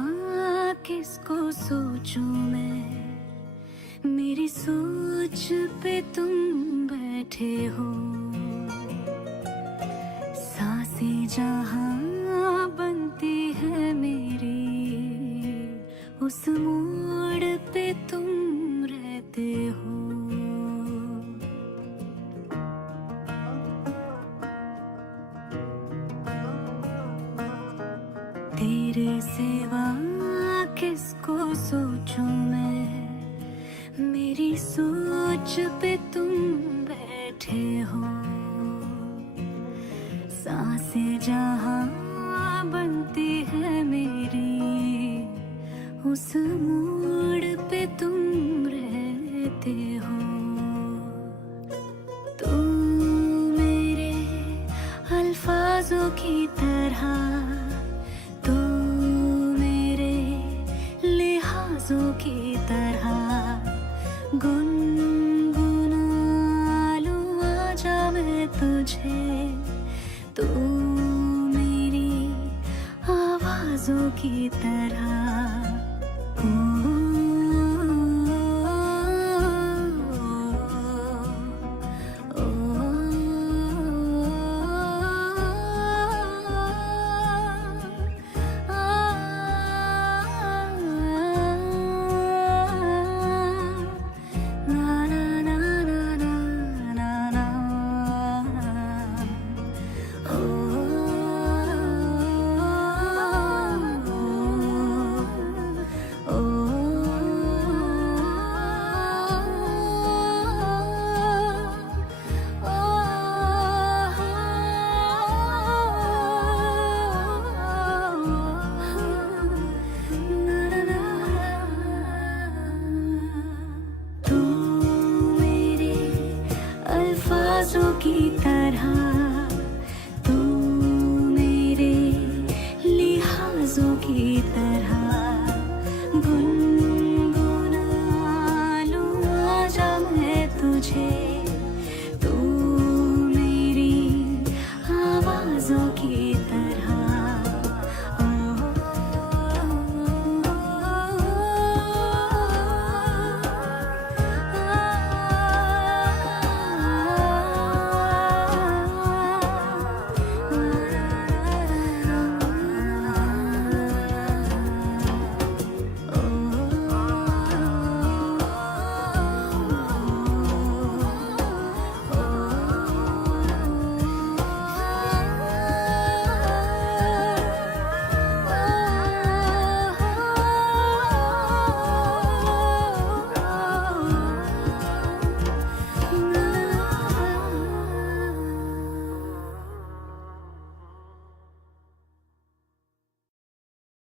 किसको सोचूं मैं, मेरी सोच पे तुम बैठे हो। सांसें जहां बनती है मेरी, उस मोड़ पे तुम रहते हो। तेरे सिवा किसको सोचूं मैं, मेरी सोच पे तुम बैठे हो। सांसें जहां बनती है मेरी, उस मोड़ पे तुम रहते हो। तू मेरे अल्फाजों की तरह, तू मेरे लिहाजों की तरह गुनगुना लूं आजा मैं तुझे। तू मेरी आवाजों की तरह की तरह, तू मेरे लिहाजों की तरह